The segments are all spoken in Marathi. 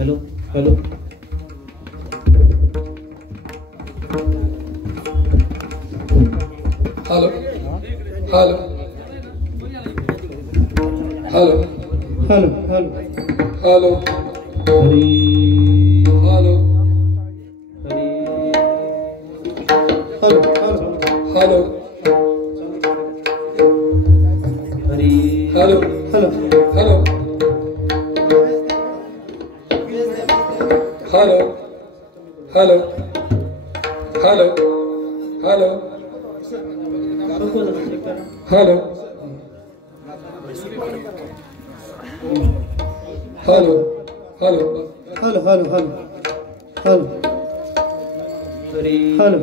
Hello hello hello hello hello hello hello hello Hari hello hello hello Hari hello hello hello hello hello hello hello hello hello hello hello hello hello hello Hari hello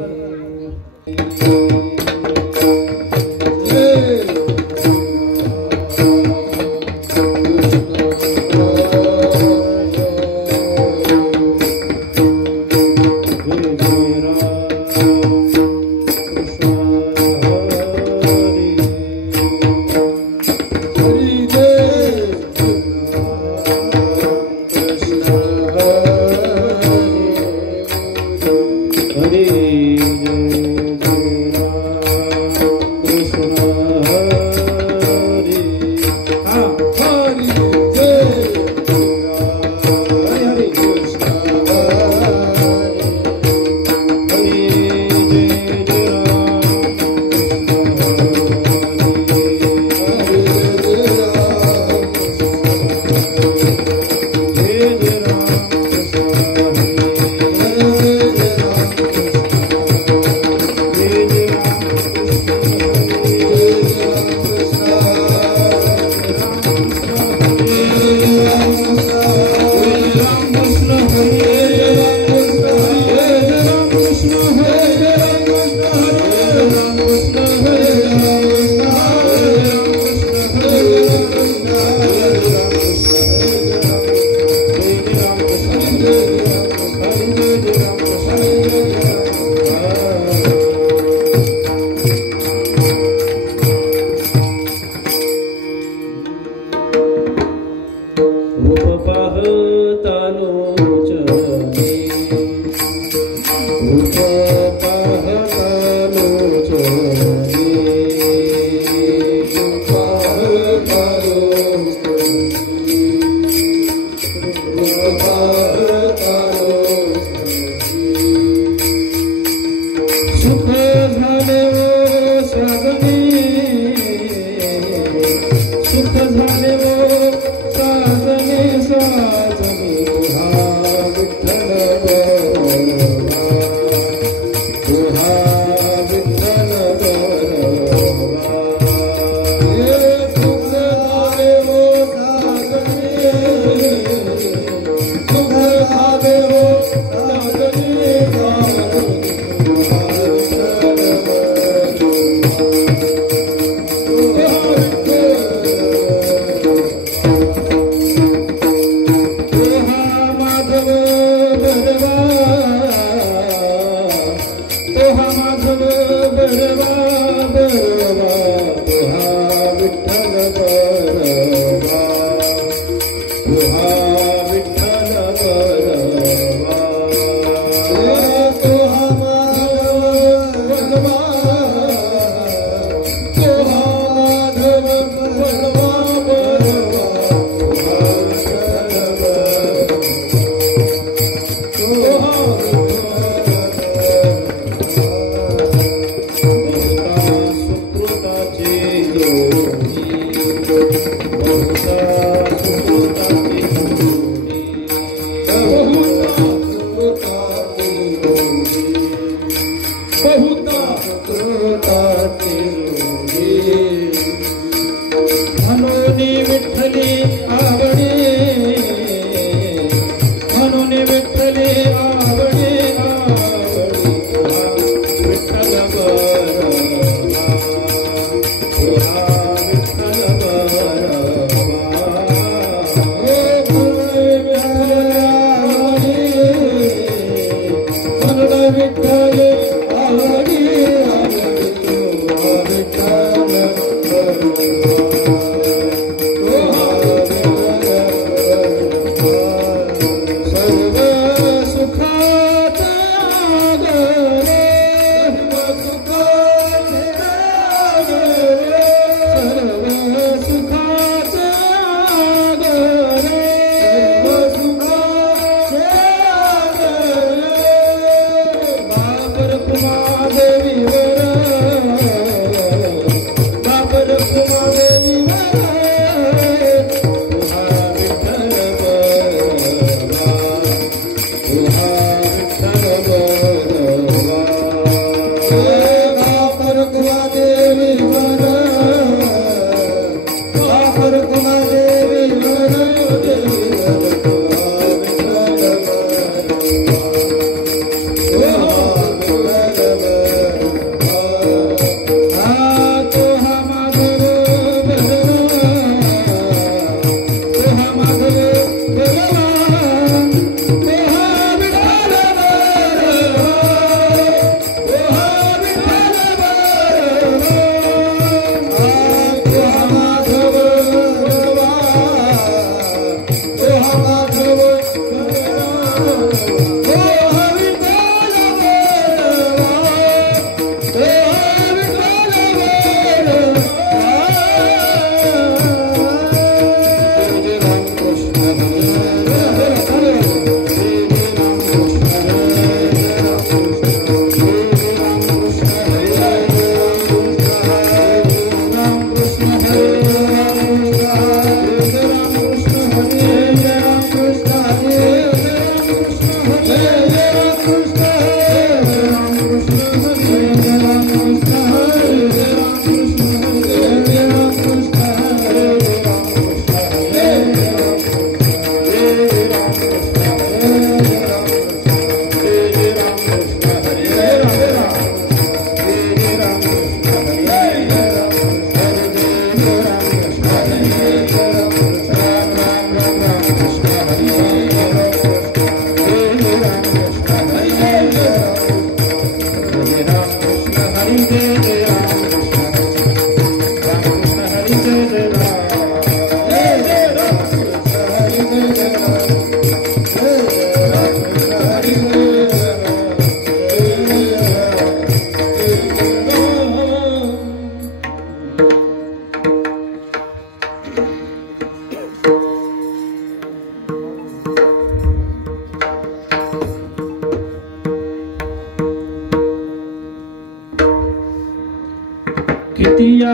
किती या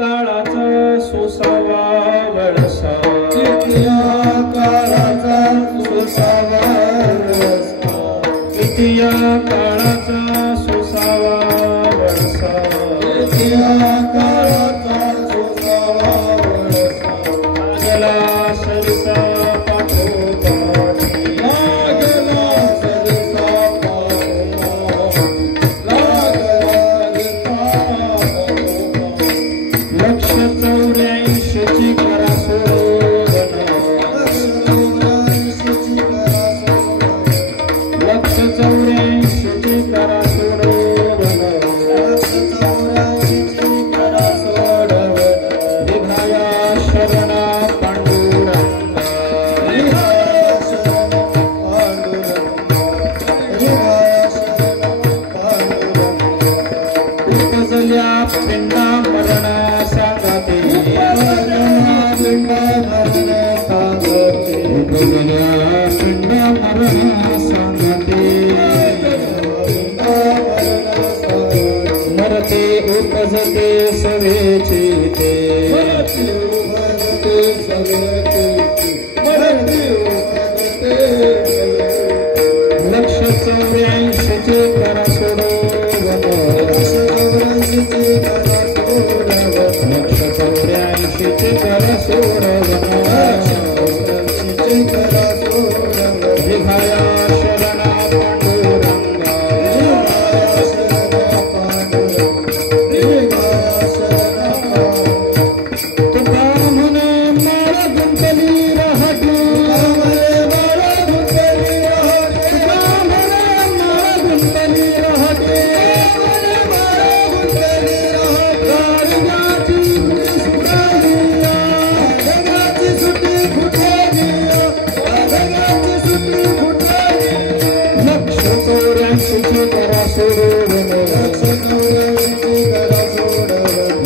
काळाचा सोसावा वळसा, किती या काळाचा सोसावा वळसा, किती या काळाचा सोसावा वळसा, किती या काळाचा सोसावा वळसा, लागला सरसा पाठोपाठी, लागला सरसा पाठोपाठी, लक्ष 84 ची करा सोडवण, लक्ष 84 ची करा सोडवण, विधाया शरणा पांडुरंग, उपजल्या पिंडा मरणा सांगते, उपजल्या पिंडा मरणा सांगते, मरते उपजते सवेची ते, लक्ष 84 चे करा सोडवण, लक्ष 84 चे करा सोडवण, विधाया शरणा पांडुरंग, तुका म्हणे माळ गुंतली राहती, तुका म्हणे माळ गुंतली राहती, गाडग्याची सुटी फुटाली, लक्ष 84 चे करा सोडवण,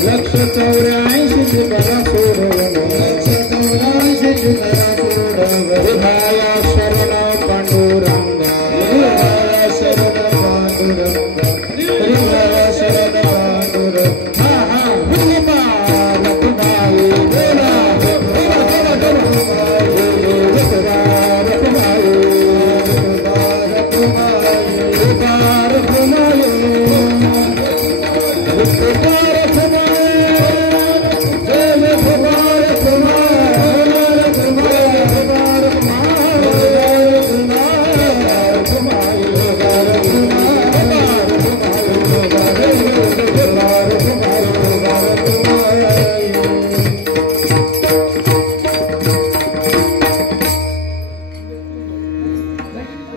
लक्ष 84 चे करा सोडवण, विधाया शरणा पांडुरंग, विधाया शरणा पांडुरंग, विधाया शरणा पांडुरंग, हा हा हुलबा रखमाई बोला बोला बोला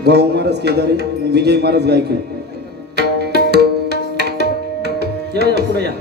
भाऊ महाराज केदारे, विजय महाराज गायके. या पुढे या.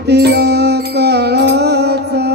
किती काळाचा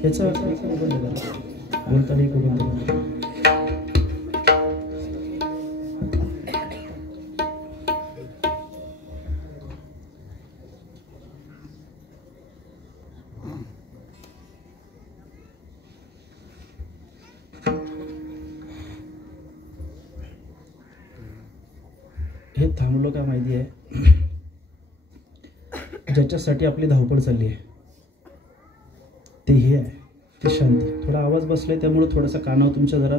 ह्याचा अर्थ इकडे बंद करा, बोलताना इकडे बंद करा. हे थांबलो का माहिती आहे, ज्याच्यासाठी आपली धावपळ चालली आहे ते हे आहे, ते शांती. थोडा आवाज बसलाय त्यामुळे थोडासा कानावर तुमच्या जरा,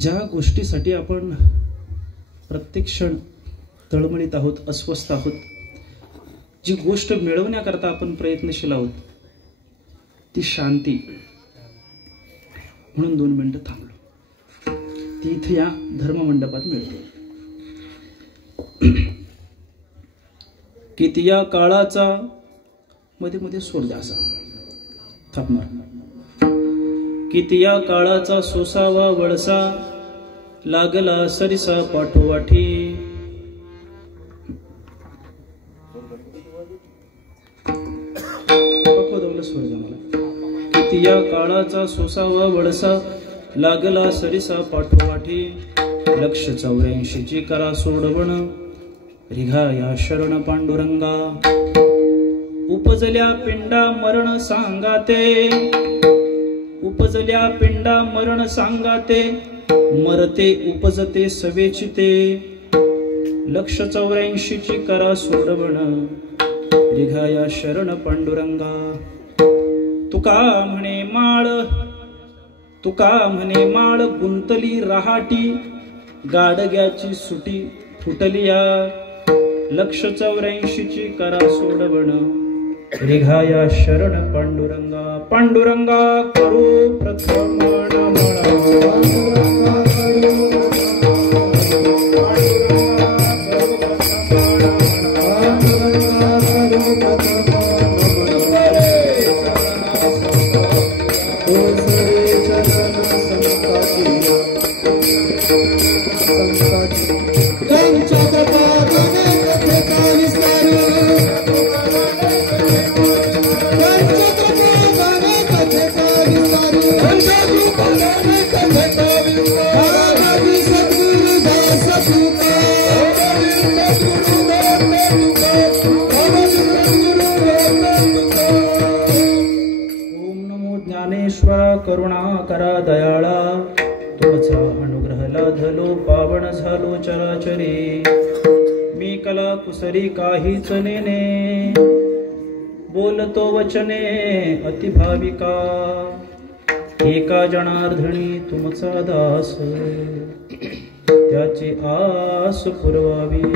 ज्या गोष्टीसाठी आपण प्रत्येक क्षण तळमळीत आहोत, अस्वस्थ आहोत, जी गोष्ट मिळवण्याकरता आपण प्रयत्नशील आहोत, ती शांती. म्हणून 2 मिनिटं थांबलो. ती इथे या धर्ममंडपात मिळते. किती या काळाचा, मध्ये मध्ये सोड द्या असा थापणार. किती या काळाचा सोसावा वळसा, लागला सरिसा पाठोवाठी. सोड द्या मला. किती या काळाचा सोसावा वळसा, लागला सरिसा पाठोवाठी. लक्ष 84ची करा सोडवण, रिघा या शरण पांडुरंगा. उपजल्या पिंडा मरण सांगाते, उपजल्या पिंडा मरण सांगाते. मरते उपजते सवेचिते. लक्ष 84ची करा सोडवण, रिघा या शरण पांडुरंगा. तुका म्हणे माळ, तुका म्हणे माळ गुंतली रहाटी. गाडग्याची सुटी फुटली या. लक्ष 84ची करा सोडवण, रिघा या शरण पांडुरंगा. पांडुरंगा करू प्रथम करुणाकरा दयाळा. तुमचा अनुग्रह लाधलो पावन झालो चराचरी. मी कला कुसरी काहीच नेने, बोलतो वचने अतिभाविका. एका जनार्दनी तुमचा दास, त्याची आस पुरवावी.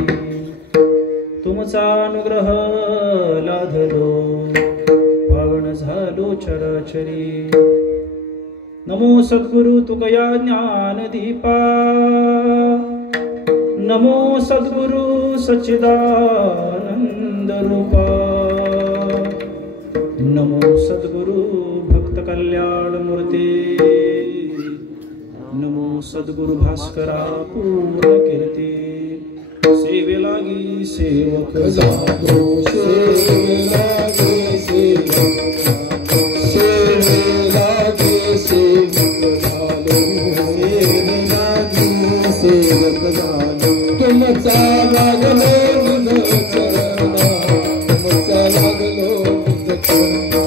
तुमचा अनुग्रह लाधलो पावन झालो चराचरी. नमो सद्गुरु तुकया ज्ञान दीपा. नमो सद्गुरु सच्चिदानंद रूपा. नमो सद्गुरु भक्त कल्याण मूर्ती. नमो सद्गुरु भास्करा पूर्ण कीर्ती. सेवे लागी सेवक जातो, सेवे लागी सेवक, सेवे लागी सेवक झालो, सेवे लागी सेवक झालो. तुमचा लागलो निज चरणा, तुमचा लागलो निज चरणा,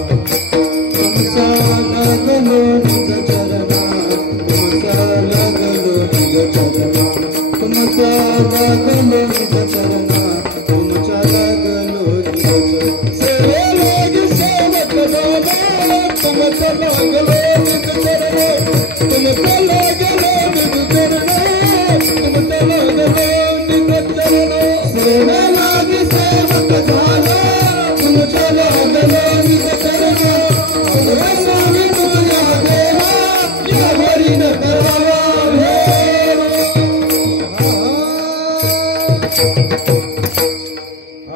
तुमचा लागलो निज चरणा, तुमचा लागलो निज चरणा, तुमचा लागलो निज चरणा, तुमचा लागलो निज चरणा. सेवे लागी सेवक झालो, तुमचा लागलो निज चरणा, तुमचा लागलो निज चरणा, तुमचा लागलो निज चरणा. सेवे लागी सेवक झालो, तुमचा लागलो निज चरणा. अगं स्वामी तुझ्या देवा, या हरी न करावा भेद.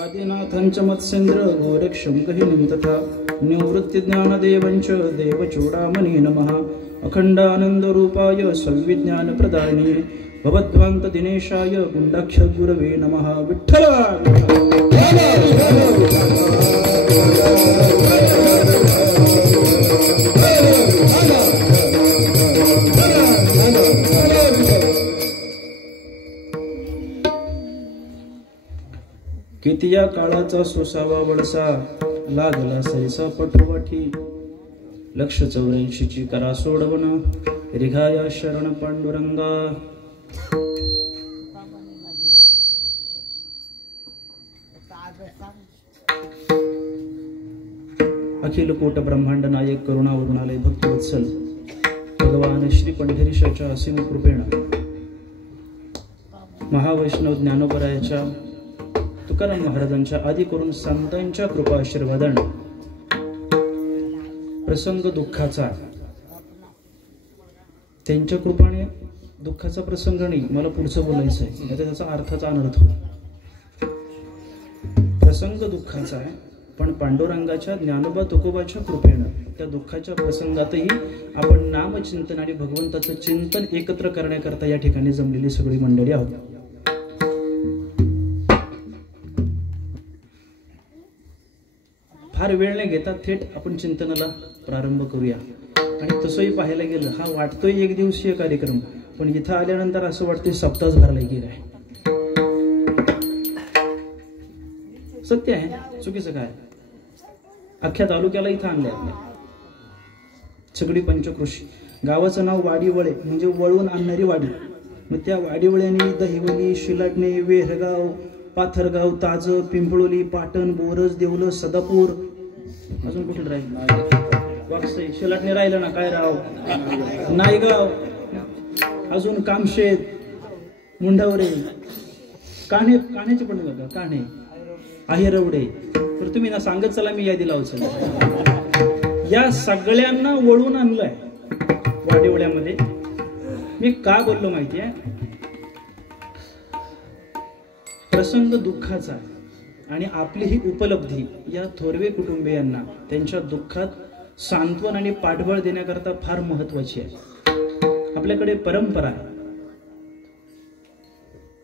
आदिनाथंच मत्स्येंद्र गोरक्षं गहिनीं तथा निवृत्ति ज्ञानदेवंच देवचूडामणि नमः. अखंडानंदरूपाय सविज्ञानप्रदायिने भवद्वान्त दिनेशाय गुंडाक्ष गुरवे नमः. विठ्ठल किती या काळाचा सोसावा वळसा लागला सैसा पटोवाठी लक्ष 84 करा सोडवण रिघाया शरण पांडुरंगा. अखिल कोट ब्रह्मांड नायक करुणा वरुणालय भक्तवत्सल भगवान श्री पंढरीशाच्या असीम कृपेनं महावैष्णव ज्ञानोबरायाच्या तुकाराम महाराजांच्या आदी करून संतांच्या कृपा आशीर्वादाने प्रसंग दुःखाचा त्यांच्या कृपाने दुःखाचा प्रसंग नाही, मला पुढचं बोलायचं आहे, आता त्याचा अर्थाचा अनर्थ होईल. प्रसंग दुःखाचा आहे, पण पांडुरंगाच्या ज्ञानोबा तुकोबाच्या कृपेनं त्या दुःखाच्या प्रसंगातही आपण नामचिंतन आणि भगवंताचं चिंतन एकत्र करण्याकरता या ठिकाणी जमलेली सगळी मंडळी आहोत. फार वेळ नाही घेता थेट आपण चिंतनाला प्रारंभ करूया. आणि तसंही पाहायला गेलं हा वाटतोय एक दिवसीय कार्यक्रम, पण इथं आल्यानंतर असं वाटतंय सप्ताह भरला गेला आहे. सत्य आहे, चुकीचं काय? अख्ख्या तालुक्याला इथं आणलंय आपल्या सगळी पंचकृषी. गावाचं नाव वाडीवळे म्हणजे वळून आणणारी वाडी. मग त्या वाडीवळ्याने दहिवली, शिलाटणे, वेहरगाव, पाथरगाव, ताज, पिंपळोली, पाटण, बोरज, देवलं, सदापूर, अजून कुठे राहील वाकसई, शिलाटणे राहिलं ना, काय राव, नायगाव, अजून कामशेत, मुंढावरे, कान्ह्याचे पण बघा, कान्हे, आहेरवडे. तर तुम्ही ना सांगत चला, मी यादी लावचं. या सगळ्यांना वळून आणलंय वाडीवड्यामध्ये. मी का बोललो माहितीये? प्रसंग दुःखाचा आणि आपली ही उपलब्धी या थोरवे कुटुंबियांना त्यांच्या दुःखात सांत्वन आणि पाठबळ देण्याकरता फार महत्वाची आहे. आपल्याकडे परंपरा आहे,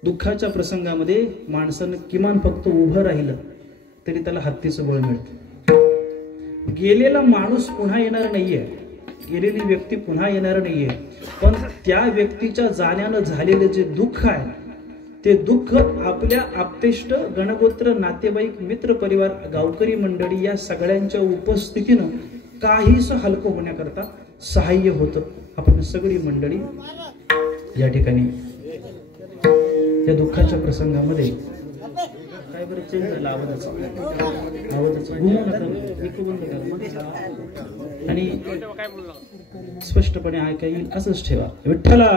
दुःखाच्या प्रसंगामध्ये माणसानं किमान फक्त उभं राहिलं तरी त्याला हत्तीचं बळ मिळतं. गेलेला माणूस पुन्हा येणार नाहीये, गेलेली व्यक्ती पुन्हा येणार नाहीये, पण त्या व्यक्तीच्या जाण्यानं झालेले जे दुःख आहे ते दुःख आपल्या आप्तेष्ट, गणगोत्र, नातेवाईक, मित्र परिवार, गावकरी मंडळी या सगळ्यांच्या उपस्थितीनं काहीच हलकं होण्याकरता सहाय्य होतं. आपण सगळी मंडळी या ठिकाणी त्या दुःखाच्या प्रसंगामध्ये काय बरं चेंज झालं आवाजाचा आणि स्पष्टपणे ऐका येईल असंच ठेवा. विठ्ठला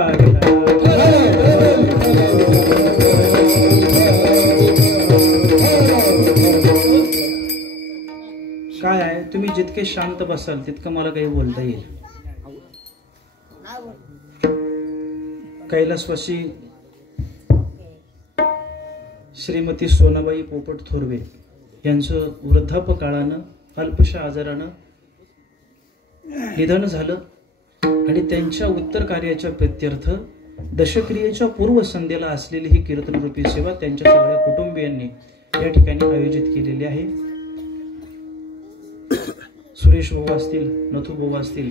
काय आहे, तुम्ही जितके शांत बसाल तितकं मला काही बोलता येईल. कैलासवासी श्रीमती सोनाबाई पोपट थोरवे यांचं वृद्धापकाळानं अल्पशा आजारानं निधन झालं आणि त्यांच्या उत्तर कार्याच्या प्रित्यर्थ दशक्रियेच्या पूर्व संध्येला असलेली ही कीर्तनरूपी सेवा त्यांच्या सगळ्या कुटुंबियांनी या ठिकाणी आयोजित केलेली आहे. सुरेश भाऊ असतील, नथू भाऊ असतील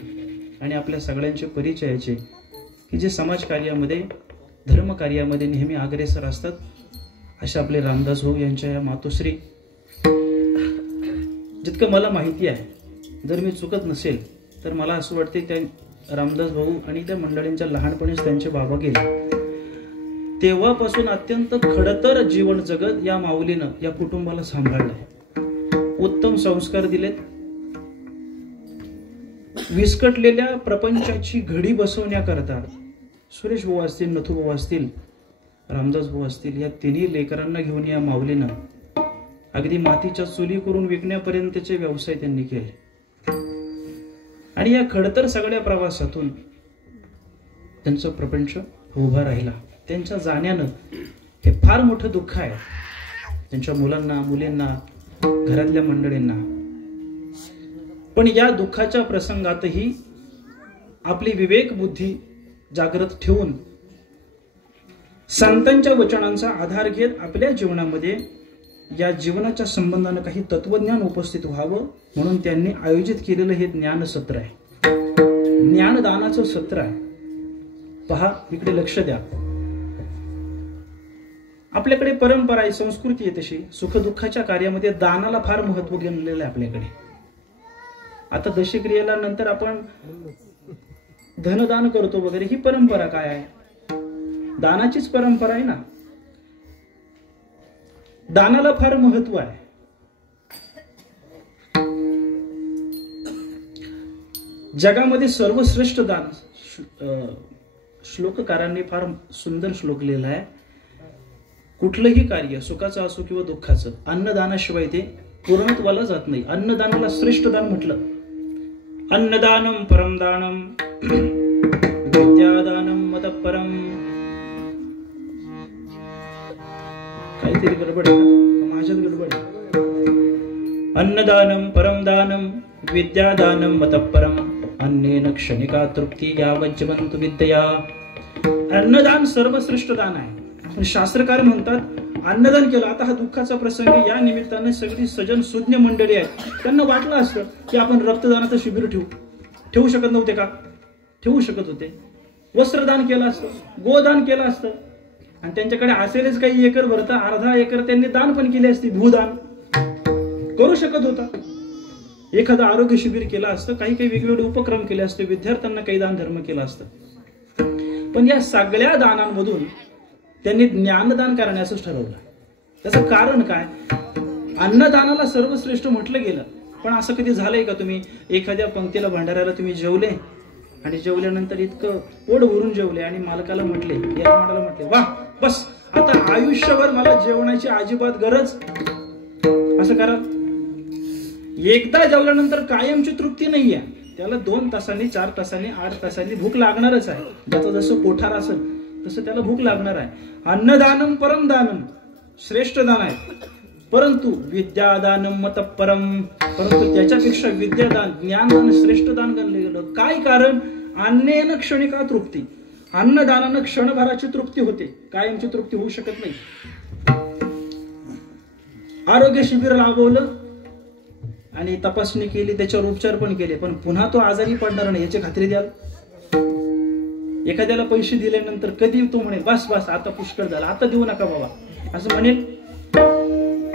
आणि आपल्या सगळ्यांचे परिचयाचे की जे समाज कार्यामध्ये, धर्म कार्यामध्ये नेहमी अग्रेसर असतात, अशा आपले रामदास भाऊ यांच्या या मातोश्री. जितकं मला माहिती आहे, जर मी चुकत नसेल तर मला असं वाटते त्या रामदास भाऊ आणि त्या मंडळींच्या लहानपणीच त्यांचे बाबा गेले. तेव्हापासून अत्यंत खडतर जीवन जगत या माऊलीनं या कुटुंबाला सांभाळलंय, उत्तम संस्कार दिलेत. विस्कटलेल्या प्रपंचाची घडी बसवण्याकरता सुरेश भाऊ असतील, नथू भाऊ असतील, रामदास भाऊ असतील, या तिन्ही लेकरांना घेऊन या माऊलीनं अगदी मातीच्या चुली करून विकण्यापर्यंतचे व्यवसाय त्यांनी केले. आणि या खडतर सगळ्या प्रवासातून त्यांचा प्रपंच उभा राहिला. त्यांच्या जाण्यानं हे फार मोठं दुःख आहे त्यांच्या मुलांना, मुलींना, घरातल्या मंडळींना. पण या दुःखाच्या प्रसंगातही आपली विवेक बुद्धी जागृत ठेवून संतांच्या वचनांचा आधार घेत आपल्या जीवनामध्ये या जीवनाच्या संबंधानं काही तत्वज्ञान उपस्थित व्हावं म्हणून त्यांनी आयोजित केलेलं हे ज्ञान सत्र आहे, ज्ञानदानाचं सत्र आहे. पहा, इकडे लक्ष द्या. आपल्याकडे परंपरा आहे, संस्कृती आहे तशी. सुखदुःखाच्या कार्यामध्ये दानाला फार महत्व गेलेलं आहे आपल्याकडे. आता दशक्रियेला नंतर आपण धनदान करतो वगैरे, ही परंपरा काय आहे? दानाचीच परंपरा आहे ना. दानाला फार महत्व आहे. जगामध्ये सर्वश्रेष्ठ दान, श्लोककारांनी फार सुंदर श्लोक लिहिला आहे. कुठलंही कार्य सुखाचं असो किंवा दुःखाचं, अन्नदानाशिवाय ते पूर्णत्वाला जात नाही. अन्नदानाला श्रेष्ठ दान म्हटलं. अन्नदानम परम दानम विद्यादानम मतः परम. काहीतरी गडबड आहे का? माझ्यात गडबड आहे. अन्नदानम परम दानम विद्यादानम मतः परम अन्नेन क्षणिका तृप्ती यावज्जवंतु विद्या. अन्नदान सर्वश्रेष्ठ दान आहे. पण शास्त्रकार म्हणतात अन्नदान केलं. आता हा दुःखाचा प्रसंग, या निमित्ताने सगळी सजन सुज्ञ मंडळी आहेत, त्यांना वाटलं असतं की आपण रक्तदानाचं शिबिर ठेवू शकत नव्हते का? ठेवू शकत होते. वस्त्रदान केलं असतं, गोदान केलं असतं, आणि त्यांच्याकडे असेलच काही एकर भरता अर्धा एकर त्यांनी दान पण केली असती. भूदान करू शकत होता. एखादं आरोग्य शिबिर केलं असतं, काही काही वेगवेगळे उपक्रम केले असते, विद्यार्थ्यांना काही दान धर्म केला असतं. पण या सगळ्या दानांमधून त्यांनी ज्ञानदान करण्याचंच ठरवलं. त्याचं कारण काय? अन्नदानाला सर्वश्रेष्ठ म्हटलं गेलं, पण असं कधी झालंय का तुम्ही एखाद्या पंक्तीला भंडाऱ्याला तुम्ही जेवले आणि जेवल्यानंतर इतकं पोट भरून जेवले आणि मालकाला म्हटले, यजमानाला म्हटले, वा बस आता आयुष्यभर मला जेवणाची अजिबात गरज, असं करा? एकदा जेवल्यानंतर कायमची तृप्ती नाहीये. त्याला 2 तासांनी 4 तासांनी 8 तासांनी भूक लागणारच आहे. ज्याचं जसं कोठार असेल तसं त्याला भूक लागणार आहे. अन्नदानम परम दानम श्रेष्ठ दान आहे. परंतु विद्यादानम मतः परम, परंतु त्याच्यापेक्षा विद्यादान ज्ञानदान श्रेष्ठ दान गणलं गेलं. काय कारण? अन्नेन क्षणिका तृप्ती. अन्नदानानं क्षणभराची तृप्ती होते, कायमची तृप्ती होऊ शकत नाही. आरोग्य शिबिर राबवलं आणि तपासणी केली, त्याच्यावर उपचार पण केले, पण पुन्हा तो आजारी पडणार नाही याची खात्री द्याल? एखाद्याला पैसे दिल्यानंतर कधी तो म्हणेल बस बस आता पुष्कळ झाला, आता देऊ नका बाबा, असं म्हणेल?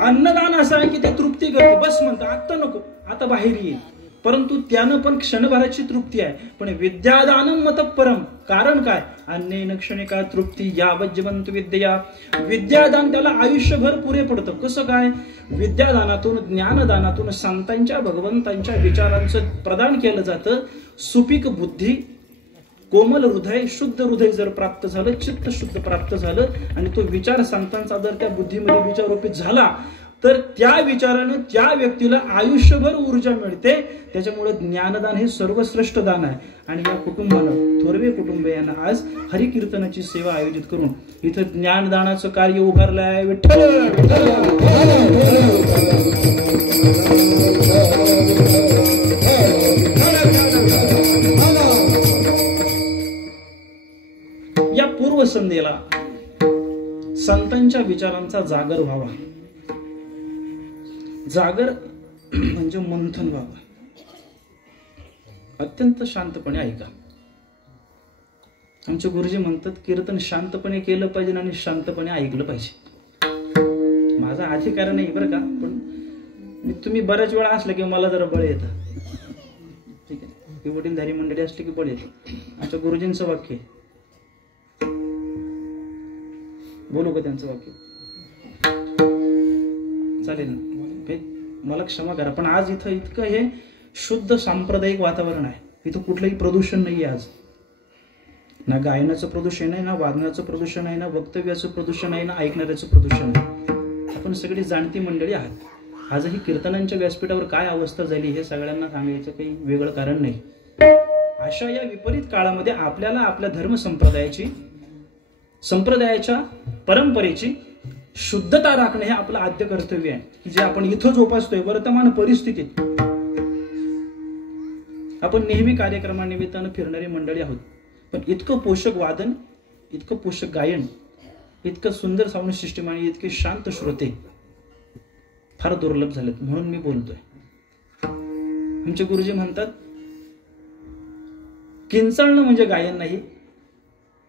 अन्नदान असं आहे की ते तृप्ती करते. बस म्हणतं आता नको, आता बाहेर येईल, परंतु त्यानं पण क्षणभराची तृप्ती आहे. पण विद्यादानम मतः परम, कारण काय? अन्नेन क्षणिका तृप्ती यावज्जवंतु विद्या. विद्यादान त्याला आयुष्यभर पुरे पडतं. कसं काय? विद्यादानातून ज्ञानदानातून संतांच्या भगवंतांच्या विचारांचं प्रदान केलं जातं. सुपीक बुद्धी, कोमल हृदय, शुद्ध हृदय जर प्राप्त झालं, चित्त शुद्ध प्राप्त झालं आणि तो विचार संतांचा जर त्या बुद्धीमध्ये विचारोपित झाला, तर त्या विचारानं त्या व्यक्तीला आयुष्यभर ऊर्जा मिळते. त्याच्यामुळे ज्ञानदान हे सर्वश्रेष्ठ दान आहे. आणि या कुटुंबानं, थोरवे कुटुंबियांना आज हरिकीर्तनाची सेवा आयोजित करून इथं ज्ञानदानाचं कार्य उभारलं आहे. विठ्ठल या पूर्वसंध्येला संतांच्या विचारांचा जागर व्हावा. जागर म्हणजे मंथन व्हावं. अत्यंत शांतपणे ऐका. आमचे गुरुजी म्हणतात कीर्तन शांतपणे केलं पाहिजे आणि शांतपणे ऐकलं पाहिजे. माझा अधिकार नाही बरं का, पण तुम्ही बऱ्याच वेळा असलं की मला जरा बळ येतं. ठीक आहे, की वडीलधारी मंडळी असली की बळ येतं. आमच्या गुरुजींचं वाक्य, बोलू का त्यांचं वाक्य? चालेल ना? मला क्षमा करा, पण आज इथं इतकं हे शुद्ध सांप्रदायिक वातावरण आहे. इथं कुठलंही प्रदूषण नाहीये. आज ना गायनाचं प्रदूषण आहे, ना वादनाचं प्रदूषण आहे, ना वक्तव्याचं प्रदूषण आहे, ना ऐकणाऱ्याचं प्रदूषण आहे. आपण सगळी जाणती मंडळी आहात. आजही कीर्तनांच्या व्यासपीठावर काय अवस्था झाली हे सगळ्यांना सांगायचं काही वेगळं कारण नाही. अशा या विपरीत काळामध्ये आपल्याला आपल्या धर्म संप्रदायाच्या परंपरेची शुद्धता राखणे हे आपलं आद्य कर्तव्य आहे, की जे आपण इथं जोपासतोय. वर्तमान परिस्थितीत आपण नेहमी कार्यक्रमानिमित्तानं फिरणारी मंडळी आहोत, पण इतकं पोषक वादन, इतकं पोषक गायन, इतकं सुंदर साऊंड सिस्टम आणि इतके शांत श्रोते फार दुर्लभ झालेत. म्हणून मी बोलतोय. आमचे गुरुजी म्हणतात किंचाळणं म्हणजे गायन नाही,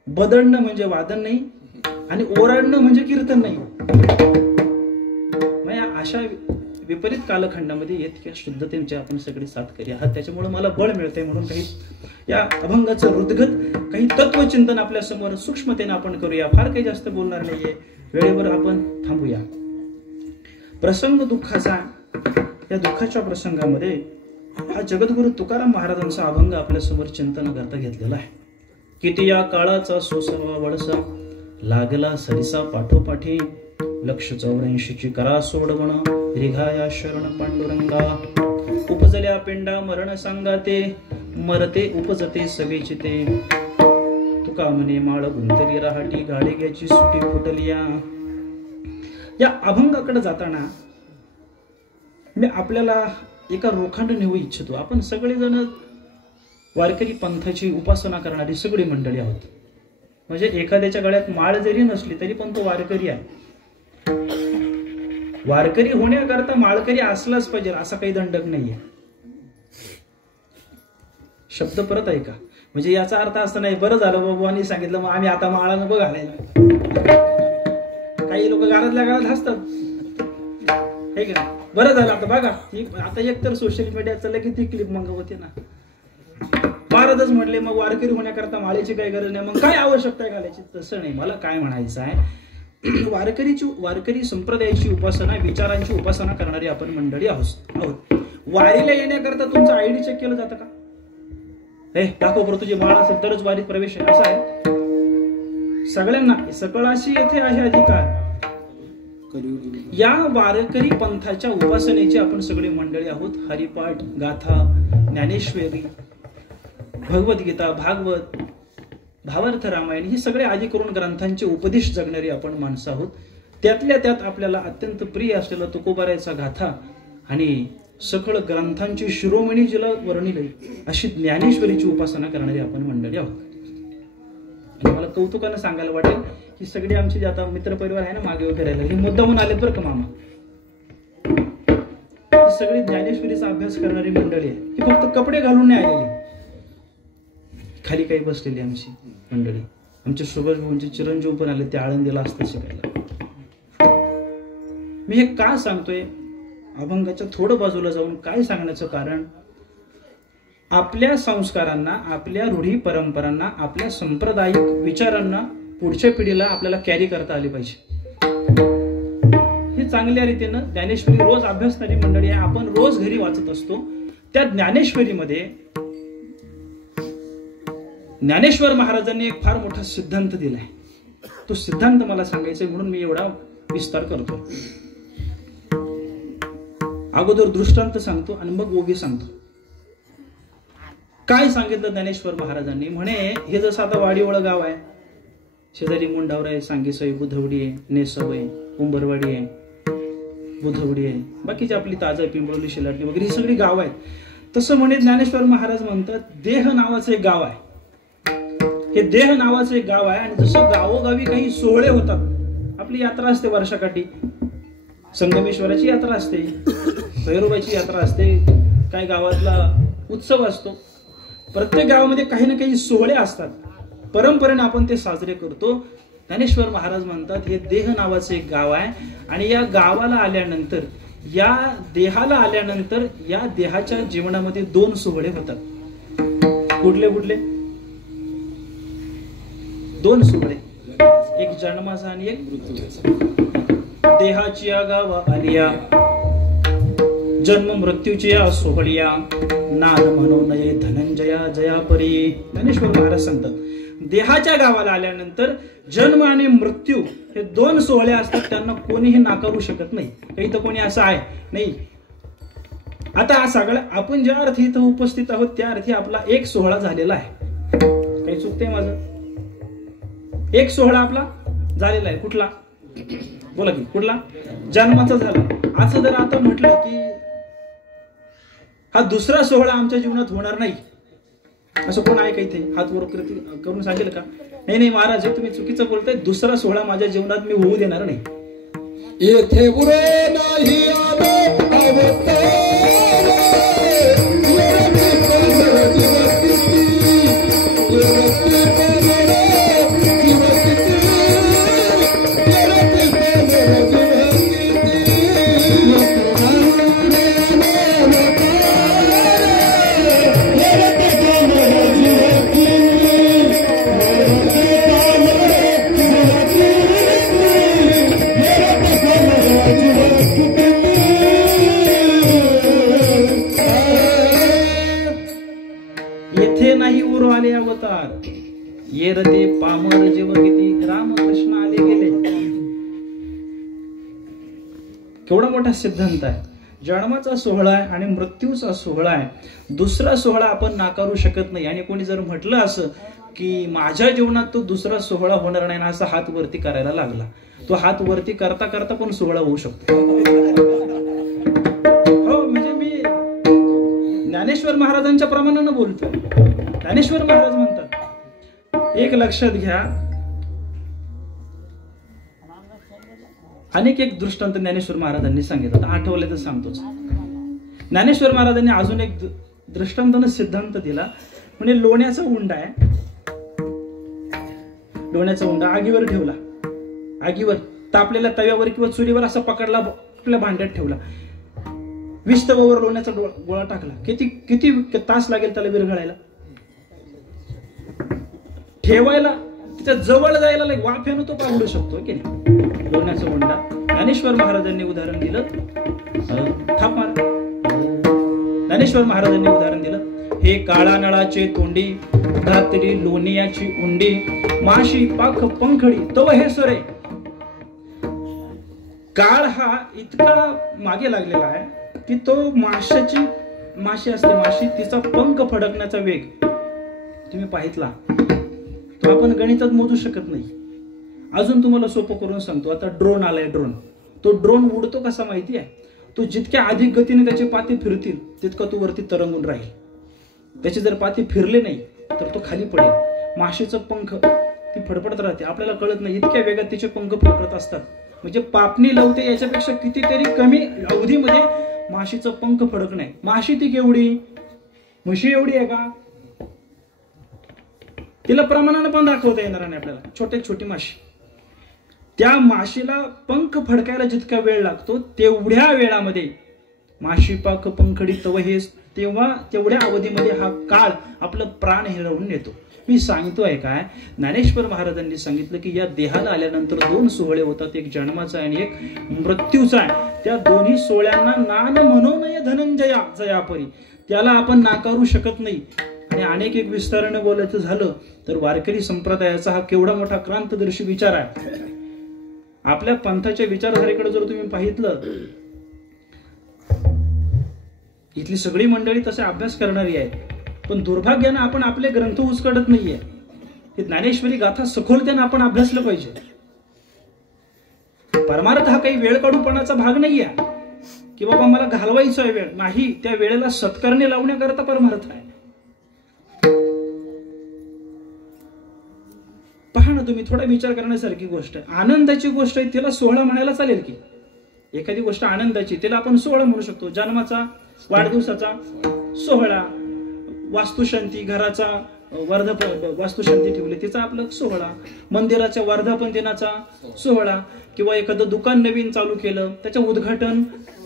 बदलणं म्हणजे वादन नाही, आणि ओरडणं म्हणजे कीर्तन नाही. अशा विपरीत कालखंडामध्ये इतक्या शुद्धतेचे आपण सगळे साथकरी आहात. त्याच्यामुळे मला बळ मिळते म्हणून काही या अभंगाचं हृदगत काही तत्वचिंतन आपल्या समोर सूक्ष्मतेने आपण करूया. फार काही जास्त बोलणार नाहीये, वेळेवर आपण थांबूया. प्रसंग दुःखाचा, या दुःखाच्या प्रसंगामध्ये हा जगद्गुरु तुकाराम महाराजांचा अभंग आपल्या समोर चिंतन करता घेतलेला आहे. किती या काळाचा सोसवा वळसा, लागला सरिसा पाठोपाठी, लक्ष 84ची करा सोडवण, रिघाया शरण पांडुरंगा, उपजल्या पिंडा मरण सांगाते, मरते उपजते सगळेची ते, तुका म्हणे माळ गुंतली राहाटी, गाडीग्याची सुटी फुटलिया. या अभंगाकडे जाताना मी आपल्याला एका रोखांड नेऊ इच्छितो. आपण सगळेजण वारकरी पंथाची उपासना करणारी सगळी मंडळी आहोत. म्हणजे एखाद्याच्या गळ्यात माळ जरी नसली तरी पण तो वारकरी आहे. वारकरी होण्याकरता माळकरी असलाच पाहिजे असा काही दंडक नाहीये. शब्द परत ऐका. म्हणजे याचा अर्थ असा नाही बरं झालं बाबांनी सांगितलं मग आम्ही आता माळा नको घालायला. काही लोक घरातल्या घरात हसतात, हे का बरं झालं. आता बघा आता एकतर सोशल मीडिया चाललं की ती क्लिप मग होते ना, महाराजच म्हटले मग वारकरी होण्याकरता माळेची काही गरज नाही, मग काय आवश्यकता आहे घालायची. तसं नाही. मला काय म्हणायचं आहे, वारकरी संप्रदायाची उपासना, विचारांची उपासना करणारी आपण मंडळी आहोत. वारीला येण्याकरता तुमचं आयडी चेक केलं जातं का? हे दाखव बरं तुझी माळ असेल तरच वारीत प्रवेश आहे असं आहे. सगळ्यांना सकळाशी येथे आहे अधिकार. या वारकरी पंथाच्या उपासनेची आपण सगळी मंडळी आहोत. हरिपाठ, गाथा, ज्ञानेश्वरी, भगवद्गीता, भागवत, भावार्थ रामायण ही सगळे आदी करून ग्रंथांचे उपदेश जगणारी आपण माणसं आहोत. त्यातल्या त्यात आपल्याला अत्यंत प्रिय असलेला तुकोबारायचा गाथा आणि सकळ ग्रंथांची शिरोमणी जिला वर्णिले अशी ज्ञानेश्वरीची उपासना करणारी आपण मंडळी आहोत. मला कौतुकानं सांगायला वाटेल की सगळे आमचे जे आता मित्रपरिवार आहे ना मागे उभे राहिले, हे मुद्दामून आले बरं का मामा. ही सगळी ज्ञानेश्वरीचा अभ्यास करणारी मंडळी आहे. ही फक्त कपडे घालून नाही आलेली. खाली काही बसलेली आमची मंडळी. आमचे सुभाष भाऊंचे चिरंजीव पण आले, ते आळंदीला असतात शिकायला. मी हे का सांगतोय, अभंगाच्या थोडं बाजूला जाऊन काय सांगण्याचं कारण, आपल्या संस्कारांना, आपल्या रूढी परंपरांना, आपल्या सांप्रदायिक विचारांना पुढच्या पिढीला आपल्याला कॅरी करता आली पाहिजे. हे चांगल्या रीतीनं ज्ञानेश्वरी रोज अभ्यासणारी मंडळी आहे. आपण रोज घरी वाचत असतो. त्या ज्ञानेश्वरीमध्ये ज्ञानेश्वर महाराजांनी एक फार मोठा सिद्धांत दिलाय. तो सिद्धांत मला सांगायचा म्हणून मी एवढा विस्तार करतो. अगोदर दृष्टांत सांगतो आणि मग ओवी सांगतो. काय सांगितलं ज्ञानेश्वर महाराजांनी, म्हणे हे जसं आता वाडीवळ गाव आहे, शेजारी मुंडावर आहे, सांगीसई, बुधवडी आहे, नेसव आहे, उंबरवाडी आहे, बुधवडी आहे, बाकीची आपली ताजा, पिंपळवली, शेलाटणी वगैरे ही सगळी गाव आहेत. तसं म्हणे ज्ञानेश्वर महाराज म्हणतात देह नावाचं एक गाव आहे. हे देह नावाचं एक गाव आहे आणि जसं गावोगावी काही सोहळे होतात. आपली यात्रा असते वर्षाकाठी, संगमेश्वराची यात्रा असते, भैरवाची यात्रा असते, काही गावातला उत्सव असतो. प्रत्येक गावामध्ये काही ना काही सोहळे असतात. परंपरेने आपण ते साजरे करतो. ज्ञानेश्वर महाराज म्हणतात हे देह नावाचं एक गाव आहे आणि या गावाला आल्यानंतर, या देहाला आल्यानंतर या देहाच्या जीवनामध्ये 2 सोहळे होतात. कुठले कुठले? 2 सोहळे, एक जन्माचा आणि एक मृत्यूचा. देहाची या गावा आलिया, जन्म मृत्यूची या सोहळिया, नाद म्हणू नये धनंजया जयापरी. ज्ञानेश्वर महाराज सांगतात देहाच्या गावाला आल्यानंतर जन्म आणि मृत्यू हे 2 सोहळे असतात. त्यांना कोणीही नाकारू शकत नाही. काही तर कोणी असं आहे नाही. आता सगळं आपण ज्या अर्थी इथं उपस्थित आहोत त्या अर्थी आपला एक सोहळा झालेला आहे. काही चुकतंय माझं? एक सोहळा आपला झालेला आहे. कुठला? बोला की कुठला? जन्माचा झाला. असं जर आता म्हटलं की हा दुसरा सोहळा आमच्या जीवनात होणार नाही, असं कोण आहे का इथे? हात वर करून सांगेल का? नाही नाही महाराज, तुम्ही चुकीचं बोलताय. दुसरा सोहळा माझ्या जीवनात मी होऊ देणार नाही. येथे उरे नाही आलो अवतार ये रते पामर जेव किती रामकृष्ण आले गेले. केवढा मोठा सिद्धांत आहे. जन्माचा सोहळा आहे आणि मृत्यूचा सोहळा आहे. दुसरा सोहळा आपण नाकारू शकत नाही. आणि कोणी जर म्हटलं असं की माझ्या जीवनात तो दुसरा सोहळा होणार नाही ना, असा हात वरती करायला लागला, तो हात वरती करता करता पण सोहळा होऊ शकतो. हो, म्हणजे मी ज्ञानेश्वर महाराजांच्या प्रमाणाने बोलतो. ज्ञानेश्वर महाराज म्हणतात, एक लक्षात घ्या, अनेक एक दृष्टांत ज्ञानेश्वर महाराजांनी सांगितलं, आठवले तर सांगतोच. ज्ञानेश्वर महाराजांनी अजून एक दृष्टांतानं सिद्धांत दिला. म्हणजे लोण्याचा उंडा आहे, लोण्याचा उंडा आगीवर ठेवला, आगीवर तापलेल्या तव्यावर किंवा चुलीवर असा पकडला, आपल्या भांड्यात ठेवला, 20 तव्यावर लोण्याचा गोळा टाकला. किती किती तास लागेल त्याला विरघळायला, ठेवायला, त्याच्या जवळ जायला वाफ्यानं तो पागडू शकतो की नाही. लोण्याचा उंडा ज्ञानेश्वर महाराजांनी उदाहरण दिलं. थाप मार. ज्ञानेश्वर महाराजांनी उदाहरण दिलं, हे काळा नळाचे तोंडी, घातली लोण्याची उंडी, माशी पाख पंखडी तव हे सरे. काळ हा इतका मागे लागलेला आहे की तो माशी असते, माशी, तिचा पंख फडकण्याचा वेग तुम्ही पाहितला तो आपण गणितात मोजू शकत नाही. अजून तुम्हाला सोपं करून सांगतो. आता ड्रोन आलाय, ड्रोन, तो ड्रोन उडतो कसा माहिती आहे, तो जितक्या अधिक गतीने त्याचे पाते फिरतील तितका तो वरती तरंगून राहील. त्याचे जर पाते फिरले नाही तर तो खाली पडेल. माशीचं पंख ती फडफडत राहते, आपल्याला कळत नाही, इतक्या वेगात तिचे पंख फडफडत असतात. म्हणजे पापणी लावते याच्यापेक्षा कितीतरी कमी अवधीमध्ये माशीचं पंख फडकणे. माशी ती केवढी, म्हशी एवढी आहे का, तिला प्रमाणाने पण दाखवता येणार नाही आपल्याला. छोटी माशी, त्या माशीला पंख फडकायला जितका वेळ लागतो तेवढ्या वेळामध्ये माशी पाख पंखडी तव हे, तेवढ्या अवधीमध्ये हा काळ आपलं प्राण हिरवून नेतो. मी सांगतोय काय, ज्ञानेश्वर महाराजांनी सांगितलं की या देहाला आल्यानंतर 2 सोहळे होतात, एक जन्माचा आणि एक मृत्यूचा आहे. त्या दोन्ही सोहळ्यांना नान म्हणू नये धनंजया जयापरी, त्याला आपण नाकारू शकत नाही. आणि अनेक एक विस्ताराने बोलायचं झालं तर वारकरी संप्रदायाचा हा केवढा मोठा क्रांतदर्शी विचार आहे. आपल्या पंथाच्या विचारधारेकडे जर तुम्ही पाहितलं, इथली सगळी मंडळी तसे अभ्यास करणारी आहे, पण दुर्भाग्यानं आपण आपले ग्रंथ उचकडत नाहीये. हे ज्ञानेश्वरी गाथा सखोलतेनं आपण अभ्यासलं पाहिजे. परमार्थ हा काही वेळ काढूपणाचा भाग नाहीये की बाबा मला घालवायचा आहे वेळ, नाही, त्या वेळेला सत्कारणे लावण्याकरता परमार्थ आहे. पहा ना तुम्ही, थोडा विचार करण्यासारखी गोष्ट आहे. आनंदाची गोष्ट आहे, तिला सोहळा म्हणायला चालेल की, एखादी गोष्ट आनंदाची तिला आपण सोहळा म्हणू शकतो. जन्माचा, वाढदिवसाचा सोहळा, वास्तुशांती, घराचा वास्तुशांती ठेवली तिचा आपला सोहळा, मंदिराच्या वर्धापन दिनाचा सोहळा, किंवा एखादं दुकान नवीन चालू केलं त्याचं उद्घाटन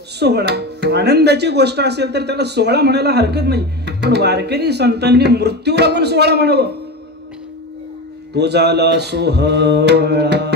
सोहळा. आनंदाची गोष्ट असेल तर त्याला सोहळा म्हणायला हरकत नाही. पण वारकरी संतांनी मृत्यूला पण सोहळा म्हणावं. तो झाला सोहळा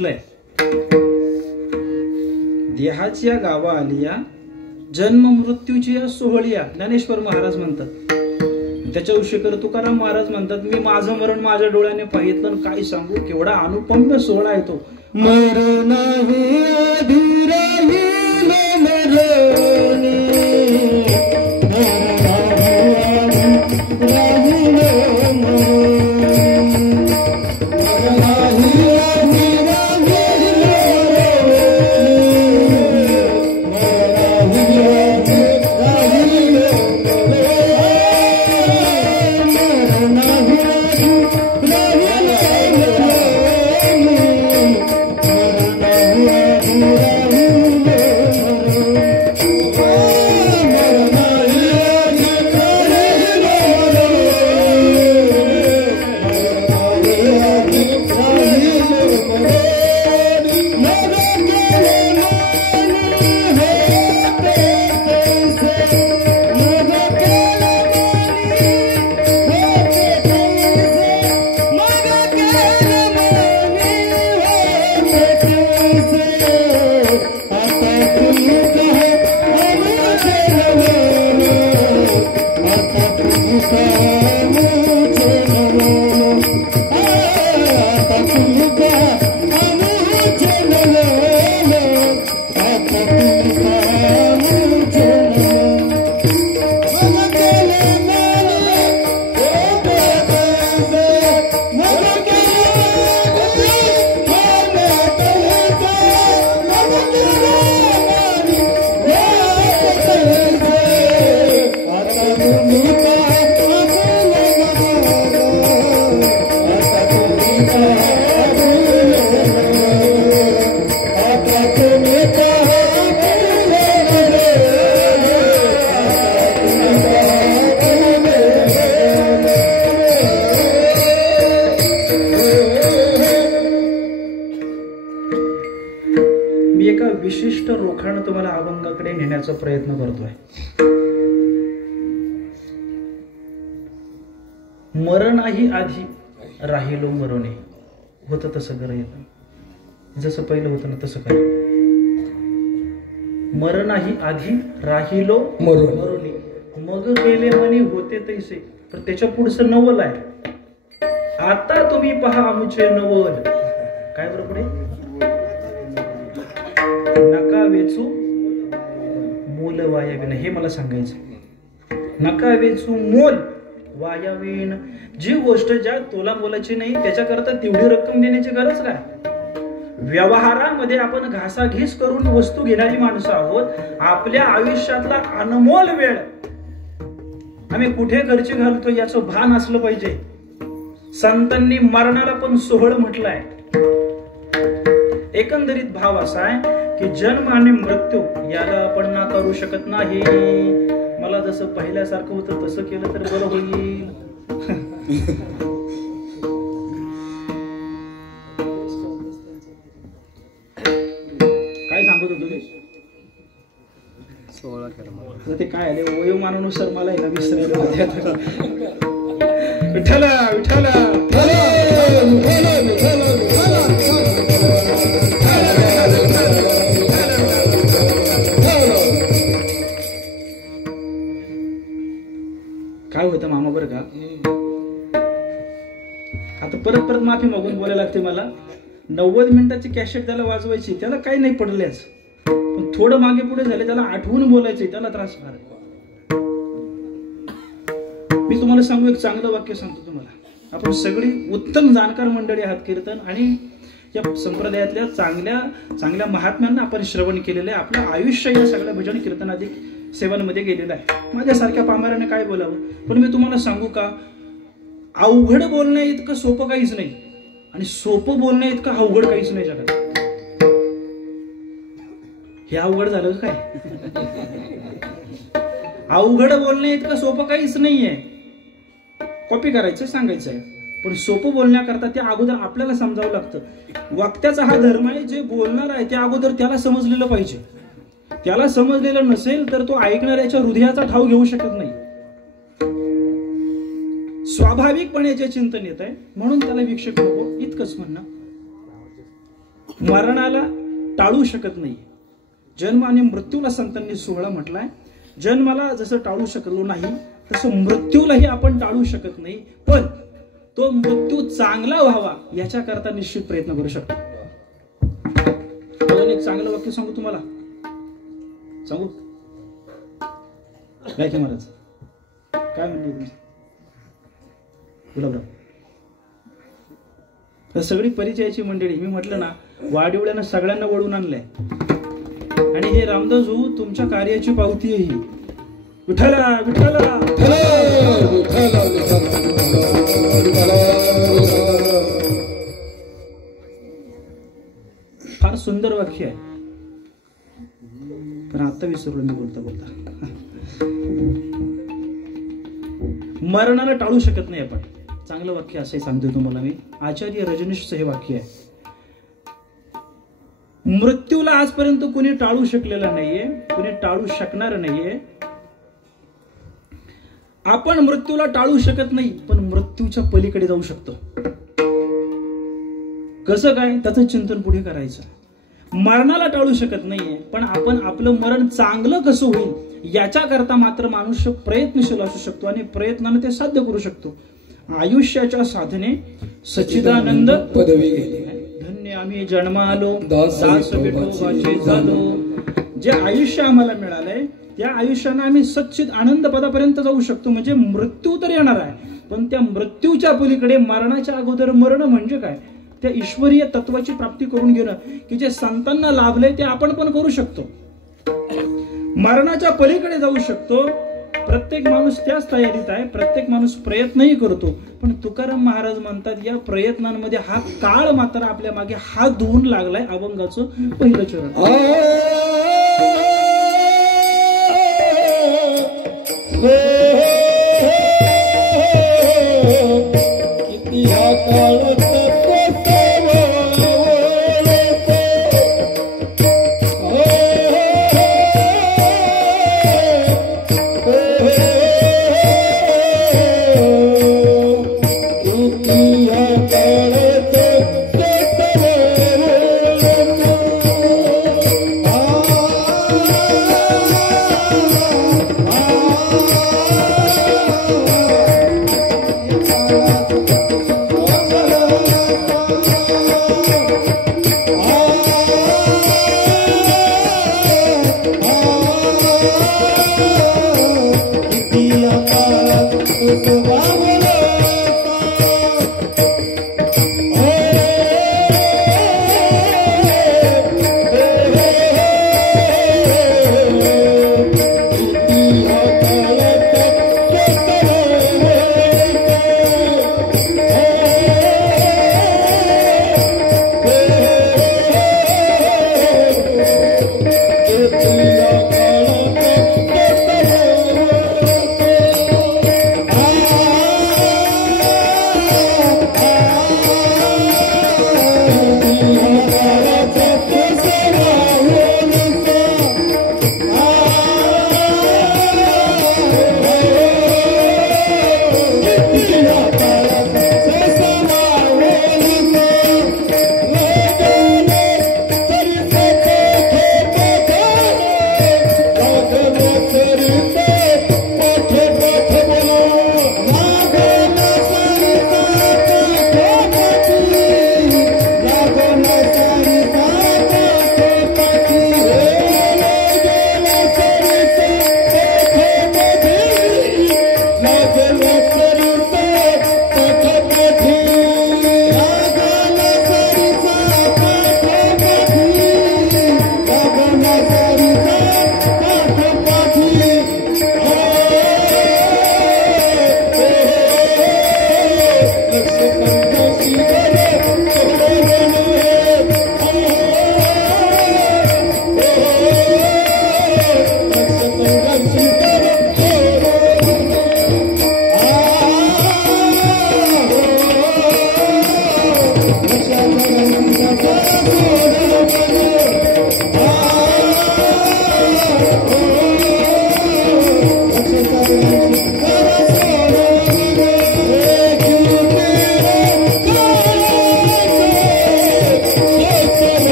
म्हटलंय, देहाच्या गावा आलिया जन्म मृत्यूची या सोहळिया, ज्ञानेश्वर महाराज म्हणतात. त्याच्याविषयी कर तुकाराम महाराज म्हणतात, मी माझं मरण माझ्या डोळ्याने पाहितलं, काय सांगू केवढा अनुपम्य सोहळा आहे तो. मरण आहे आधी राहिलो मरणे, विशिष्ट रोखानं तुम्हाला अभंगाकडे नेण्याचा प्रयत्न करतोय. मरणाही आधी राहिलो मरणे, होतं तसं करायचं, जसं पहिलं होतं ना तसं काय. मरणाही आधी राहिलो मरणे, मग गेले मनी होते तैसे. तर त्याच्या पुढचं नवल आहे, आता तुम्ही पहा आमचे नवल. काय बरोबर आहे, नका वेचू मोल वायावीन, हे मला सांगायचं. नका वेचू मोल वायावीन, जी गोष्ट ज्या तोला मोलाची नाही त्याच्याकरता तेवढी रक्कम देण्याची गरज काय. व्यवहारामध्ये आपण घासाघीस करून वस्तू घेणारी माणसं आहोत. आपल्या आयुष्यातला अनमोल वेळ आम्ही कुठे खर्ची घालतो याचं भान असलं पाहिजे. संतांनी मरणाला पण सोहळ म्हटलाय. एकंदरीत भाव असा आहे की जन्म आणि मृत्यू याला आपण नाकारू शकत नाही. मला जसं पहिल्यासारखं होतं तसं केलं तर बरं होईल. काय सांगत होतो तुम्ही? ते काय आले वयोमानानुसार मला याला विसरायला होते. विठ्ठला विठ्ठला काय होतं मामा बरं का. आता परत परत माफी मागून बोलायला लागते मला. 90 मिनिटाची कॅसेट त्याला वाजवायची, त्याला काही नाही पडल्याच, पण थोडं मागे पुढे झाले त्याला आठवून बोलायचे, त्याला त्रास फार. मी तुम्हाला सांगू, एक चांगलं वाक्य सांगतो तुम्हाला. आपण सगळी उत्तम जाणकार मंडळी आहात कीर्तन आणि या संप्रदायातल्या चांगल्या चांगल्या महात्म्यांना आपण श्रवण केलेलं आहे. आपलं आयुष्य या सगळ्या भजन कीर्तनाधिक सेवांमध्ये गेलेलं आहे. माझ्यासारख्या पामाराने काय बोलावं, पण मी तुम्हाला सांगू का, अवघड बोलण्या इतकं सोपं काहीच नाही आणि सोपं बोलण्या इतकं अवघड काहीच नाही जगात. हे अवघड झालं काय. अवघड बोलण्या इतकं सोपं काहीच नाहीये. कॉपी करायचं सांगायचं आहे, पण सोपं बोलण्याकरता ते अगोदर आपल्याला समजावं लागतं. वक्त्याचा हा धर्म आहे, जे बोलणार आहे त्या अगोदर त्याला समजलेलं पाहिजे. त्याला समजलेलं नसेल तर तो ऐकणाऱ्याच्या हृदयाचा ठाव घेऊ शकत नाही. स्वाभाविकपणे जे चिंतन येत आहे म्हणून त्याला विक्षेप नको, इतकंच म्हणणं. मरणाला टाळू शकत नाही. जन्म आणि मृत्यूला संतांनी 16 म्हटलाय. जन्माला जसं टाळू शकलो नाही तसं मृत्यूलाही आपण टाळू शकत नाही, पण तो मृत्यू चांगला व्हावा याच्याकरता निश्चित प्रयत्न करू शकतो. अजून एक चांगलं वाक्य सांगू तुम्हाला, सांगू काय की महाराज, काय म्हणणे तुमचं? गुलाबराव, सगळी परिचयाची मंडळी, मी म्हटलं ना वाडिवड्यानं सगळ्यांना वळून आणलंय आणि हे रामदास भाऊ तुमच्या कार्याची पावती आहे ही. विठ्ठला विठ्ठला फार सुंदर वाक्य आहे, पण आता विसरलो मी बोलता बोलता. मरणाला टाळू शकत नाही आपण. चांगलं वाक्य असंही सांगतोय तुम्हाला मी. आचार्य रजनीशचं हे वाक्य आहे. मृत्यूला आजपर्यंत कुणी टाळू शकलेला नाहीये, कुणी टाळू शकणार नाहीये. आपण मृत्यूला टाळू शकत नाही, पण मृत्यूच्या पलीकडे जाऊ शकतो. कसं काय, त्याचं चिंतन पुढे करायचं. मरणाला टाळू शकत नाहीये, पण आपण आपलं मरण चांगलं कसं होईल याच्याकरता मात्र मनुष्य प्रयत्नशील असू शकतो आणि प्रयत्नाने ते साध्य करू शकतो. आयुष्याच्या साधने सच्चिदानंद पदवी गेली. धन्य आम्ही जन्मालो दास विठोबाचे झालो. जे आयुष्य आम्हाला मिळालंय त्या आयुष्याने आम्ही सच्चिद आनंद पदापर्यंत जाऊ शकतो. म्हणजे मृत्यू तर येणार आहे, पण त्या मृत्यूच्या पलीकडे मरणाच्या अगोदर मरण म्हणजे काय, त्या ईश्वरीय तत्वाची प्राप्ती करून घेणं की जे संतांना लाभलंय ते आपण पण करू शकतो. मरणाच्या पलीकडे जाऊ शकतो. प्रत्येक माणूस त्याच तयारीत आहे, प्रत्येक माणूस प्रयत्नही करतो. पण तुकाराम महाराज म्हणतात या प्रयत्नांमध्ये हा काळ मात्र आपल्या मागे हात धुवून लागलाय. अभंगाचं पहिलं चरण. किती हा काळ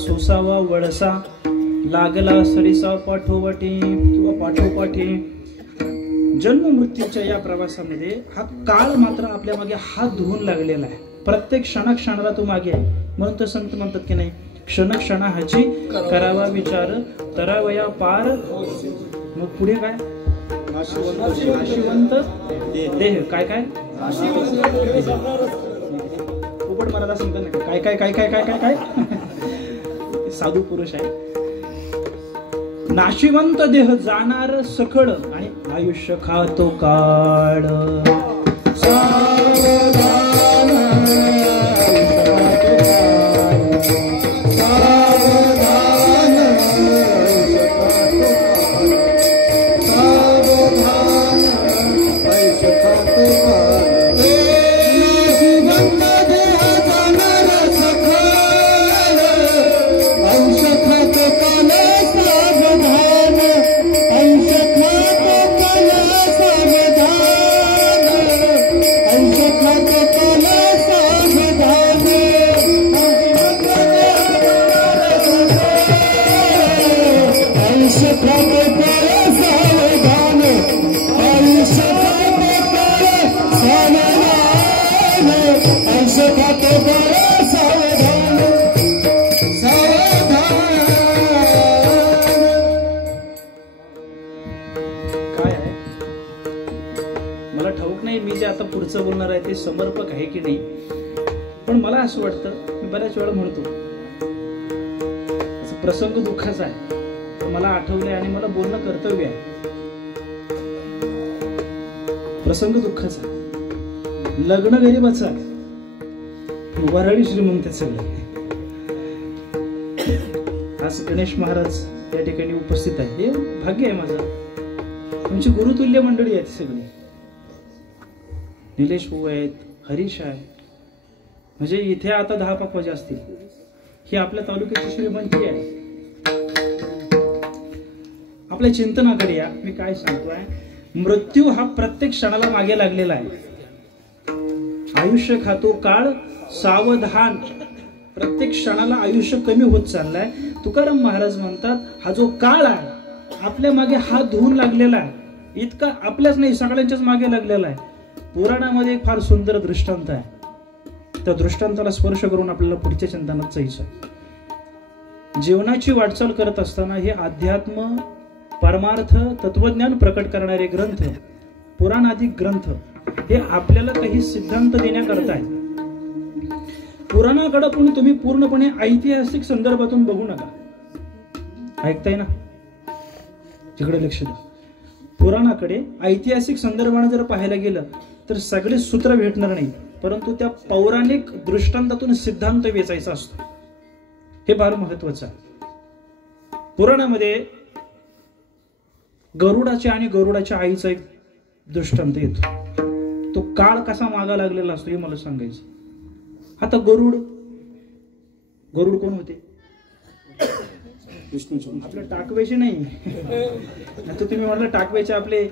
सोसावा वळसा लागला सरीसा पाठोपाठी किंवा पाठोपाठी. जन्म मृत्यूच्या या प्रवासामध्ये हा काळ मात्र आपल्या मागे हात धुवून लागलेला आहे. प्रत्येक क्षणाला तो मागे आहे. म्हणून तर संत म्हणतात की नाही, क्षण ह्याची करावा विचार तरावया पार. मग पुढे काय, नाशिवंत देह. काय काय उघड मला समजा नाही काय काय काय काय काय काय काय साधू पुरुष आहे. नाशिवंत देह जाणार सखळ आणि आयुष्य खातो काळ. मला ठाऊक नाही मी जे आता पुढचं बोलणार आहे ते समर्पक आहे की नाही, पण मला असं वाटतं, मी बऱ्याच वेळा म्हणतो असं प्रसंग दुःखाचा आहे, मला आठवलंय आणि मला बोलणं कर्तव्य आहे. प्रसंग दुःखाचा, लग्न गरीबाचा, वराडी श्रीमंत सगळे. आज गणेश महाराज या ठिकाणी उपस्थित आहे, हे भाग्य आहे माझं. तुमची गुरुतुल्य मंडळी आहेत सगळी. निलेश भाऊ आहेत, हरीश आहे, म्हणजे इथे आता 10 पाकवाजे असतील. ही आपल्या तालुक्याची श्रीमंती आहे. आपल्या चिंतनाकडे या. मी काय सांगतोय, मृत्यू हा प्रत्येक क्षणाला मागे लागलेला आहे. आयुष्य खातो काळ सावधान. प्रत्येक क्षणाला आयुष्य कमी होत चाललाय. तुकाराम महाराज म्हणतात, हा जो काळ आहे आपल्या मागे हात धुवून लागलेला आहे. इतका आपल्याच नाही सगळ्यांच्याच मागे लागलेला आहे. पुराणामध्ये एक फार सुंदर दृष्टांत आहे. त्या दृष्टांताला स्पर्श करून आपल्याला पुढच्या चिंतनात जायचं आहे. जीवनाची वाटचाल करत असताना हे अध्यात्म, परमार्थ, तत्वज्ञान प्रकट करणारे ग्रंथ, पुराणाधिक ग्रंथ हे आपल्याला काही सिद्धांत देण्याकरता आहे. पुराणाकडे पण तुम्ही पूर्णपणे ऐतिहासिक संदर्भातून बघू नका. ऐकताय ना, तिकडे लक्ष द्या. पुराणाकडे ऐतिहासिक संदर्भाने जर पाहायला गेलं तर सगळे सूत्र भेटणार नाही, परंतु त्या पौराणिक दृष्टांतातून सिद्धांत वेचायचा असतो. हे फार महत्वाचं आहे. पुराणामध्ये गरुडाच्या आणि गरुडाच्या आईचा एक दृष्टांत येतो. तो काळ कसा मागा लागलेला असतो हे मला सांगायचं. आता गरुड कोण होते? विष्णूचे. आपले टाकवेचे नाही. आता तुम्ही म्हटलं टाकवेचे आपले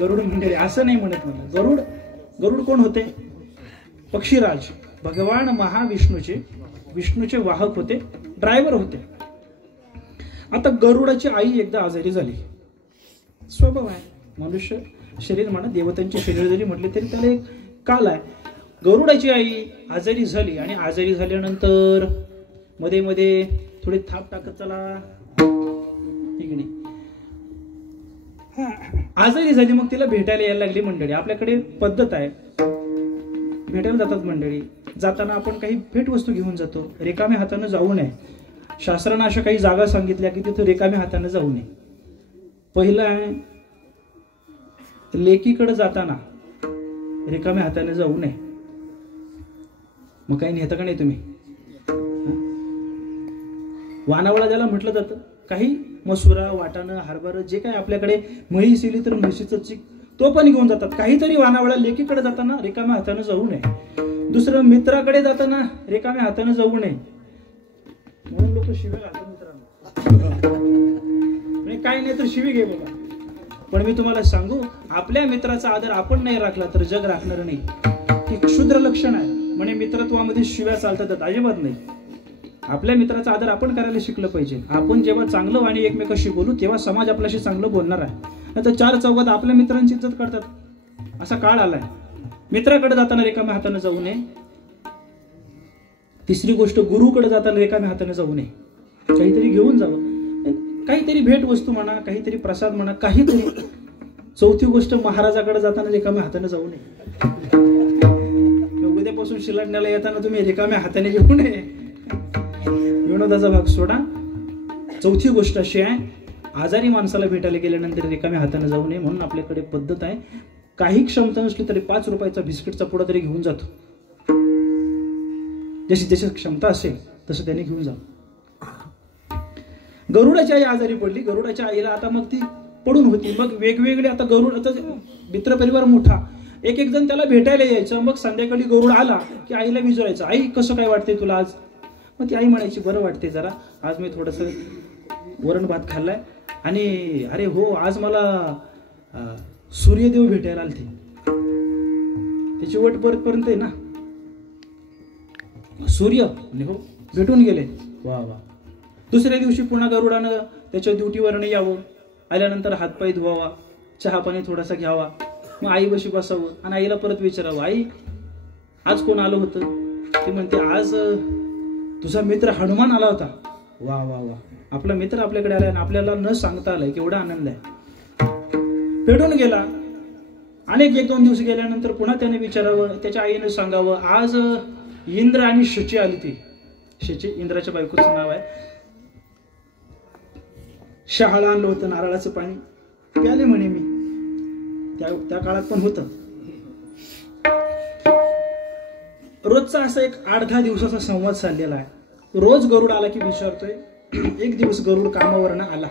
गरुड मंडळी, असं नाही म्हणत मला. गरुड कोण होते? पक्षीराज भगवान विष्णूचे वाहक होते, ड्रायव्हर होते. आता गरुडाची आई एकदा आजारी झाली. स्वभाव आहे, मनुष्य शरीर म्हणा, देवतांचे शरीर जरी म्हटले तरी त्याला एक काल आहे. गरुडाची आई आजारी झाली आणि आजारी झाल्यानंतर मध्ये मध्ये थोडी थाप टाकत चला, आजारी झाली. मग तिला भेटायला यायला लागली मंडळी. आपल्याकडे पद्धत आहे, भेटायला जातात मंडळी. जाताना आपण काही भेटवस्तू घेऊन जातो. रिकाम्या हाताने जाऊ नये. शास्त्राने अशा काही जागा सांगितल्या की तिथे रिकाम्या हाताने जाऊ नये. पहिलं आहे, लेकीकडे जाताना रिकाम्या हाताने जाऊ नये. मग काही नेता का नाही तुम्ही? वानावळा ज्याला म्हटलं जातं, काही मसुरा, वाटाणं, हरभरा जे काही आपल्याकडे म्हैस येली तर म्हशीचं चीक तो पण घेऊन जातात. काहीतरी वानावळा लेकीकडे जाताना रिकाम्या हाताने जाऊ नये. दुसरं, मित्राकडे जाताना रिकाम्या हाताने जाऊ नये. म्हणून लोक शिव्या घालतात मित्रांना. काही नाही तर शिवी घे बाबा. पण मी तुम्हाला सांगू, आपल्या मित्राचा आदर आपण नाही राखला तर जग राखणार नाही. हे क्षुद्र लक्षण आहे. म्हणे मित्रत्वामध्ये शिव्या चालतात, अजिबात नाही. आपल्या मित्राचा आदर आपण करायला शिकलं पाहिजे. आपण जेव्हा चांगलं वाणी एकमेकाशी बोलू तेव्हा समाज आपल्याशी चांगलं बोलणार आहे. आता 4 चौघात आपल्या मित्रांची इज्जत करतात, असा काळ आलाय. मित्राकडे जाताना रिकाम्या हाताने जाऊ नये. तिसरी गोष्ट, गुरुकडे जाताना रिकाम्या हाताने जाऊ नये. काहीतरी घेऊन जावं, काहीतरी भेट वस्तू म्हणा, काहीतरी प्रसाद म्हणा, काहीतरी. चौथी गोष्ट, महाराजाकडे जाताना रिकाम्या हाताने जाऊ नये. उद्यापासून शिलांड्याला येताना तुम्ही रिकाम्या हाताने घेऊ नये. विनोदाचा भाग सोडा. चौथी गोष्ट अशी आहे, आजारी माणसाला भेटायला गेल्यानंतर रिकाम्या हाताने जाऊ नये. म्हणून आपल्याकडे पद्धत आहे, काही क्षमता नसली तरी 5 रुपयाचा बिस्किटचा पुडा तरी घेऊन जातो. जशी जशी क्षमता असेल तसं त्याने घेऊन जा. गरुडाची आई आजारी पडली. गरुडाच्या आईला आता मग ती पडून होती. मग वेगवेगळे आता गरुड, आता मित्रपरिवार मोठा, एक जण त्याला भेटायला यायचं. मग संध्याकाळी गरुड आला की आईला विचारायचं, आई कसं काय वाटतंय तुला आज? मग ती आई म्हणायची, बरं वाटते जरा, आज मी थोडंसं वरण भात खाल्लाय. आणि अरे हो, आज मला सूर्यदेव भेटायला आलते. त्याची वट परतपर्यंत आहे ना, सूर्य हो भेटून गेले. वा वा. दुसऱ्या दिवशी पुन्हा गरुडानं त्याच्या ड्युटीवरनं यावं. आल्यानंतर हातपाय धुवावा, चहा पाणी थोडासा घ्यावा, मग आई बशी बसावं आणि आईला परत विचारावं, आई आज कोण आलं होतं? ती म्हणते, आज तुझा मित्र हनुमान आला होता. वा वा वा, आपला मित्र आपल्याकडे आलाय आणि आपल्याला न सांगता आलाय, केवढा आनंद आहे. भेटून गेला. अनेक 1-2 दिवस गेल्यानंतर पुन्हा त्याने विचारावं, त्याच्या आईने सांगावं, आज इंद्र आणि शची आली. ती शची इंद्राच्या बायकोचं नाव आहे. शहाळा आणलं होतं, नारळाचं पाणी प्याले म्हणे मी. त्या काळात पण होतं. रोजचा असा एक 8-10 दिवसाचा संवाद चाललेला आहे. रोज गरुड आला की विचारतोय. एक दिवस गरुड कामावरनं आला.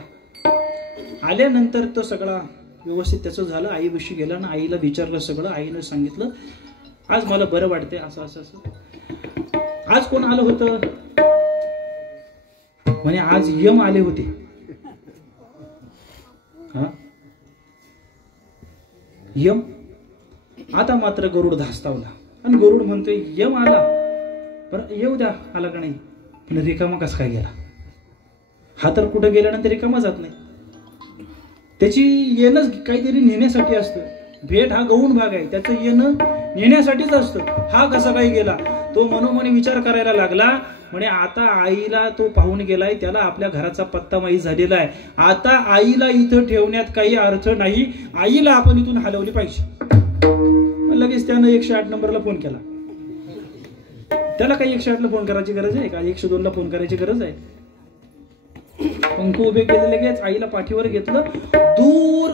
आल्यानंतर तो सगळा व्यवस्थित त्याचं झालं. आई बशी गेला आणि आईला विचारलं सगळं. आईनं सांगितलं, आज मला बरं वाटते, असं असं असं. आज कोण आलं होतं? म्हणे आज यम आले होते. हा, यम. आता मात्र गरुड धास्तावला आणि गरुड म्हणतोय, यम आला, बरं येऊ द्या, आला का नाही, पण रिकामा कसा काय गेला? हा तर कुठं गेल्यानंतर रिकामा जात नाही. त्याची येणं काहीतरी नेण्यासाठी असतं. भेट हा गौण भाग आहे, त्याचं येणं नेण्यासाठीच असतं. हा कसा काय गेला? तो मनोमनी विचार करायला लागला. म्हणे आता आईला तो पाहून गेलाय, त्याला आपल्या घराचा पत्ता माहीत झालेला आहे. आता आईला इथं ठेवण्यात काही अर्थ नाही, आईला आपण इथून हलवली पाहिजे. लगेच त्यानं 108 नंबरला फोन केला. त्याला काही 108 ला फोन करायची गरज आहे का? 102 ला फोन करायची गरज आहे? पंख उभे केले, लगेच आईला पाठीवर घेतलं. दूर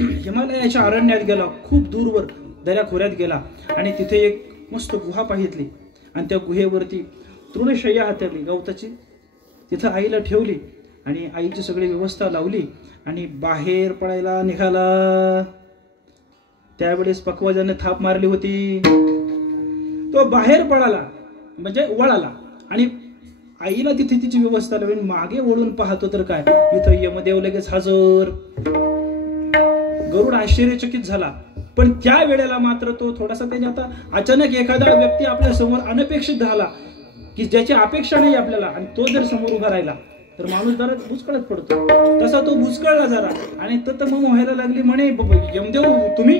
हिमालयाच्या अरण्यात गेला, खूप दूरवर दऱ्याखोऱ्यात गेला आणि तिथे एक मस्त गुहा पाहितली आणि त्या गुहेवरती तृणशय्या हातरली गवताची. तिथं आईला ठेवली आणि आईची सगळी व्यवस्था लावली आणि बाहेर पडायला निघाला. त्यावेळेस पकवाजाने थाप मारली होती. तो बाहेर पडाला म्हणजे वळाला आणि आईला तिथे तिची व्यवस्था लावून मागे वळून पाहतो तर काय, इथं यमदेव लगेच हजर. गरुड आश्चर्यचकित झाला. पण त्या वेळेला मात्र तो थोडासा त्याने, आता अचानक एखादा व्यक्ती आपल्या समोर अनपेक्षित झाला की ज्याची अपेक्षा नाही आपल्याला, आणि तो जर समोर उभा राहिला तर माणूस जरा बुचकळत पडतो. तसा तो बुचकळला जरा आणि तर मग व्हायला लागली. म्हणे, यमदेव तुम्ही?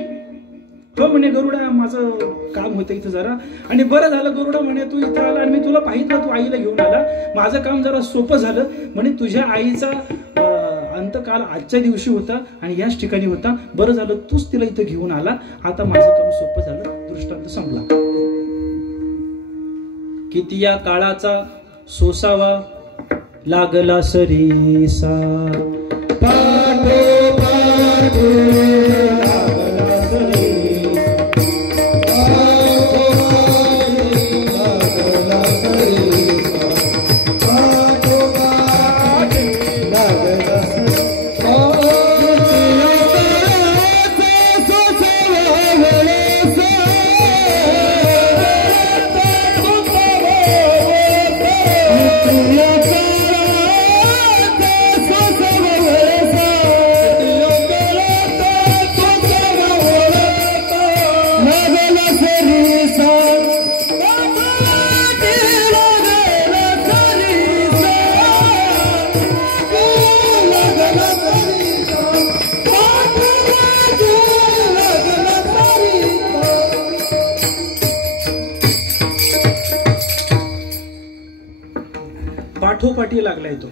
हो म्हणे, गरुडा माझं काम होतं इथं जरा. आणि बरं झालं गरुडा म्हणे, तू इथं आला आणि मी तुला पाहिलं, तू आईला घेऊन आला, माझं काम जरा सोपं झालं. म्हणे तुझ्या आईचा अंतकाल आजच्या दिवशी होता आणि याच ठिकाणी होता. बरं झालं तूच तिला इथं घेऊन आला, आता माझं काम सोपं झालं. दृष्टांत संपला. किती या काळाचा सोसावा लागला सरीसा, पाठी लागलाय तो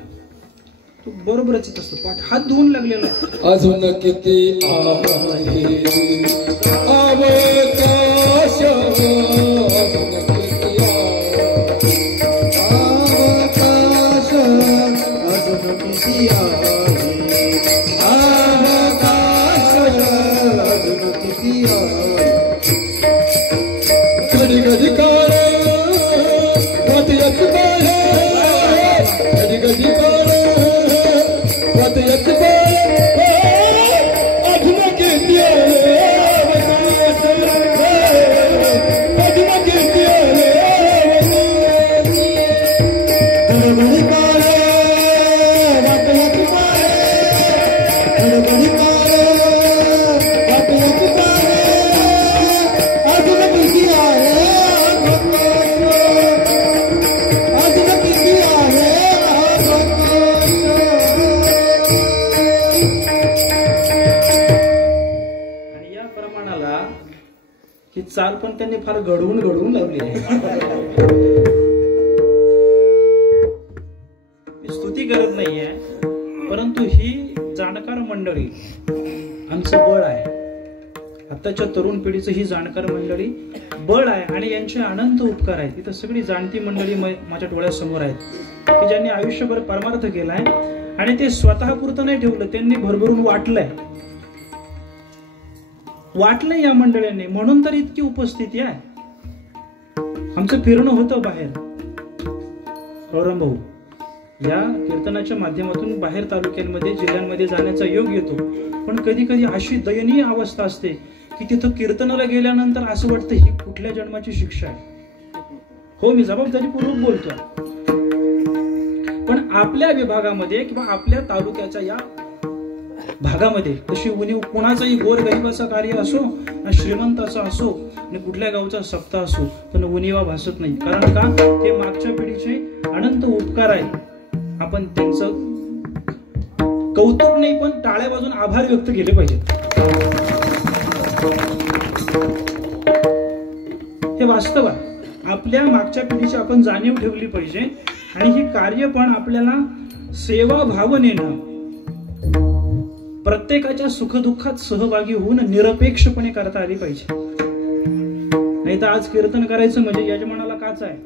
बरोबरच येत असतो पाठ हात धुवून लागलेला आहे. अजून किती आहे अवकाश आकाश अजून किती आहे आकाश अजून किती आहे कधी कधी काळ रात्री काळ कधी कधी काळ रात्री अजून किती अजून किती गडबडी काळ वाटवाट काळ गडबडी काळ वाटवाट काळ अजून किती आहे अजून किती आहे आणि या प्रमाणाला ही चाल पण त्यांनी फार घडवून लावली आहे. मी स्तुती करत नाहीये, परंतु ही जाणकार मंडळी आमचं बळ आहे. आताच्या तरुण पिढीचं ही जाणकार मंडळी बळ आहे आणि यांचे अनंत उपकार आहेत. इथं सगळी जाणती मंडळी माझ्या डोळ्यासमोर आहेत की ज्यांनी आयुष्यभर परमार्थ केलाय आणि ते स्वतः पुरतं नाही ठेवलं, त्यांनी भरभरून वाटलंय या मंडळींनी, म्हणून तर इतकी उपस्थिती आहे. आमचं फिरणं होतं बाहेर. गौरव भाऊ, या कीर्तनाच्या माध्यमातून बाहेर तालुक्यांमध्ये जिल्ह्यांमध्ये जाण्याचा योग येतो, पण कधी कधी अशी दयनीय अवस्था असते की तिथं कीर्तनाला गेल्यानंतर असं वाटतं ही कुठल्या जन्माची शिक्षा आहे. हो, मी जबाबदारीपूर्वक बोलतो. पण आपल्या विभागामध्ये किंवा आपल्या तालुक्याच्या या भागामध्ये तशी उणीव कोणाचाही गोरगरिबाचं कार्य असो, श्रीमंताचा असो आणि कुठल्या गावचा सप्ताह असो, पण उणीवा भासत नाही. कारण का, ते मागच्या पिढीचे अनंत उपकार आहेत. आपण त्यांचं कौतुक नाही पण टाळ्या वाजून आभार व्यक्त केले पाहिजेत. हे वास्तव आहे. आपल्या मागच्या पिढीची आपण जाणीव ठेवली पाहिजे आणि ही कार्य पण आपल्याला सेवा भावनेनं प्रत्येकाच्या सुखदुःखात सहभागी होऊन निरपेक्षपणे करता आली पाहिजे. नाही तर आज कीर्तन करायचं म्हणजे यजमानाला काच आहे.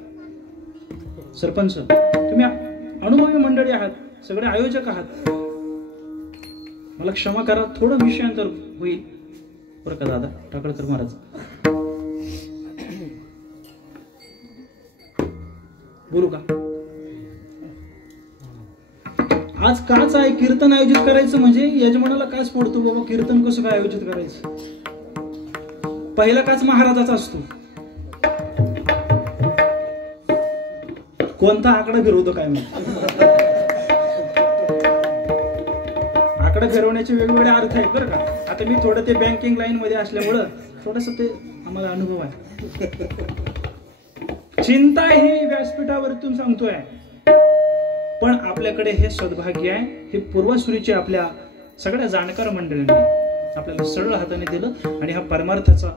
सरपंच, तुम्ही अनुभवी मंडळी आहात, सगळे आयोजक आहात, मला क्षमा करा, थोडं विषयांतर होईल बरं का दादा टाकळकर महाराज. बोलू का? आज काच आहे, कीर्तन आयोजित करायचं म्हणजे यजमानाला काच पडतो, बाबा कीर्तन कसं काय आयोजित करायचं. पहिला काच महाराजाचा असतो. कोणता आकडा फिरवतो काय माहिती. आकडा फिरवण्याचे वेगवेगळे अर्थ आहेत बरं का. आता मी थोडं ते बँकिंग लाईन मध्ये असल्यामुळं थोडस ते आम्हाला अनुभव आहे. चिंता ही व्यासपीठावरतून सांगतोय, पण आपल्याकडे हे सद्भाग्य आहे, हे पूर्वसुरीचे आपल्या सगळ्या जाणकार मंडळींनी आपल्याला सरळ हाताने दिलं आणि हा परमार्थाचा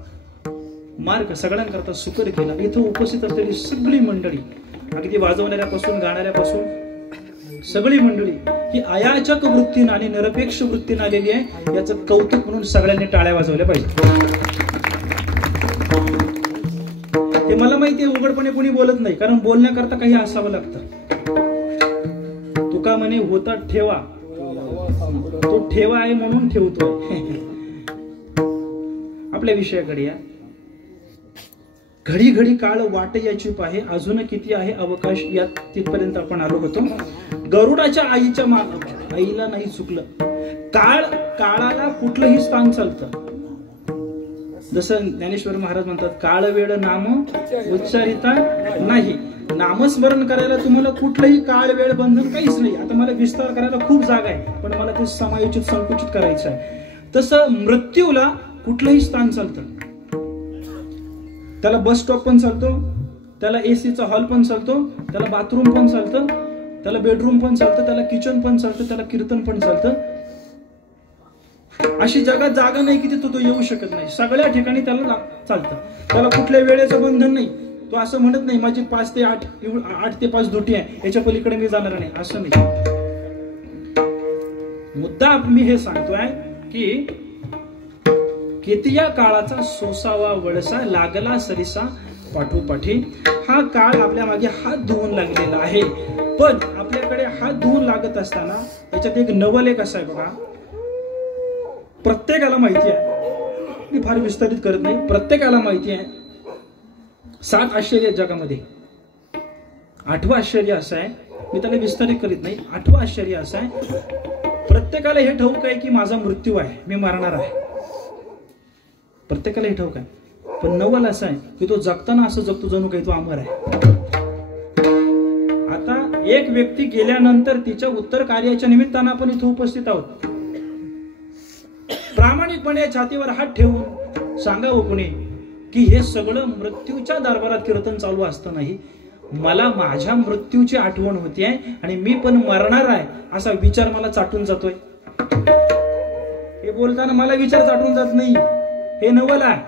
मार्ग सगळ्यांकरता सुकर केला. इथं उपस्थित असलेली सगळी मंडळी, अगदी वाजवणाऱ्यापासून गाणाऱ्यापासून सगळी मंडळी ही अयाचक वृत्तीनं आणि निरपेक्ष वृत्तीनं आलेली आहे. याचं कौतुक म्हणून सगळ्यांनी टाळ्या वाजवल्या पाहिजे. हे मला माहिती आहे उघडपणे कोणी बोलत नाही, कारण बोलण्याकरता काही असावं लागतं. तुका म्हणे होता ठेवा, तो ठेवा आहे म्हणून ठेवतोय. आपल्या विषयाकडे या. घडी घडी काळ वाट याची पाहे, अजून किती आहे अवकाश, यात तिथपर्यंत आपण आलो होतो. गरुडाच्या आईच्या आईला नाही चुकलं. काळाला कुठलंही स्थान चालतं. जसं ज्ञानेश्वर महाराज म्हणतात, काळ वेळ नाम उच्चारिता नाही. नामस्मरण करायला तुम्हाला कुठलंही काळ वेळ बंधन काहीच नाही. आता मला विस्तार करायला खूप जागा आहे, पण मला ते समायोजित संकुचित करायचं आहे. तसं मृत्यूला कुठलंही स्थान चालतं. त्याला बस स्टॉप पण चालतो, त्याला एसीचा हॉल पण चालतो, त्याला बाथरूम पण चालतं, त्याला बेडरूम पण चालतं, त्याला किचन पण चालतं, त्याला कीर्तन पण चालतं. अशी जगात जागा नाही की तिथं तो येऊ शकत नाही. सगळ्या ठिकाणी त्याला चालतं. त्याला कुठल्या वेळेचं बंधन नाही. तो असं म्हणत नाही माझी 5 ते 8 8 ते 5 ड्युटी आहे, याच्या पलीकडे मी जाणार नाही, असं नाही. मुद्दा मी हे सांगतोय की कितीया काळाचा सोसावा वळसा लागला सरिसा पाठोपाठी. हा काळ आपल्या मागे हात धुवून लागलेला आहे. पण आपल्याकडे हात धुवून लागत असताना याच्यात एक नवल एक असा आहे बघा, प्रत्येकाला माहिती आहे, मी फार विस्तारित करत नाही, प्रत्येकाला माहिती आहे 7 आश्चर्य जगामध्ये. 8वं आश्चर्य असं आहे, मी त्याला विस्तारित करीत नाही, 8वं आश्चर्य असं आहे, प्रत्येकाला हे ठाऊक आहे की माझा मृत्यू आहे, मी मरणार आहे, प्रत्येकाला हे ठाऊक आहे. पण नवल असं आहे की तो जगताना असं जगतो जणू काही तो अमर आहे. आता एक व्यक्ती गेल्यानंतर तिच्या उत्तर कार्याच्या निमित्तानं आपण इथे उपस्थित आहोत. प्रामाणिकपणे छातीवर हात ठेवून सांगावं कोणी की हे सगळं मृत्यूच्या दरबारात कीर्तन चालू असतं नाही, मला माझ्या मृत्यूची आठवण होती आहे आणि मी पण मरणार आहे असा विचार मला चाटून जातोय. हे बोलताना मला विचार चाटून जात नाही, हे नवल आहे.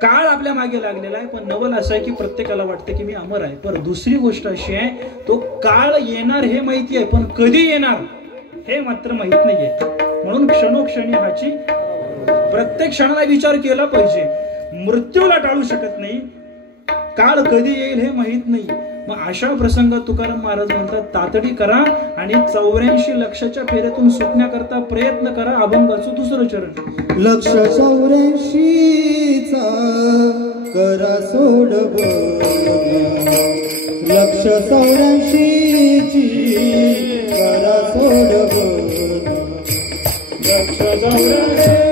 काळ आपल्या मागे लागलेला आहे, पण नवल असं आहे की प्रत्येकाला वाटतं की मी अमर आहे. पण दुसरी गोष्ट अशी आहे, तो काळ येणार हे माहिती आहे, पण कधी येणार हे मात्र माहित नाहीये. म्हणून क्षणोक्षणी ह्याची प्रत्येक क्षणाला विचार केला पाहिजे. मृत्यूला टाळू शकत नाही, काळ कधी येईल हे माहित नाही. मग अशा प्रसंगात तुकाराम महाराज म्हणतात तातडी करा आणि 84 लक्षाच्या फेऱ्यातून सुटण्याकरता प्रयत्न करा. अभंगाचं 2रं चरण. लक्ष 84चा करा सोड लक्ष 84ची करा सोड लक्ष 84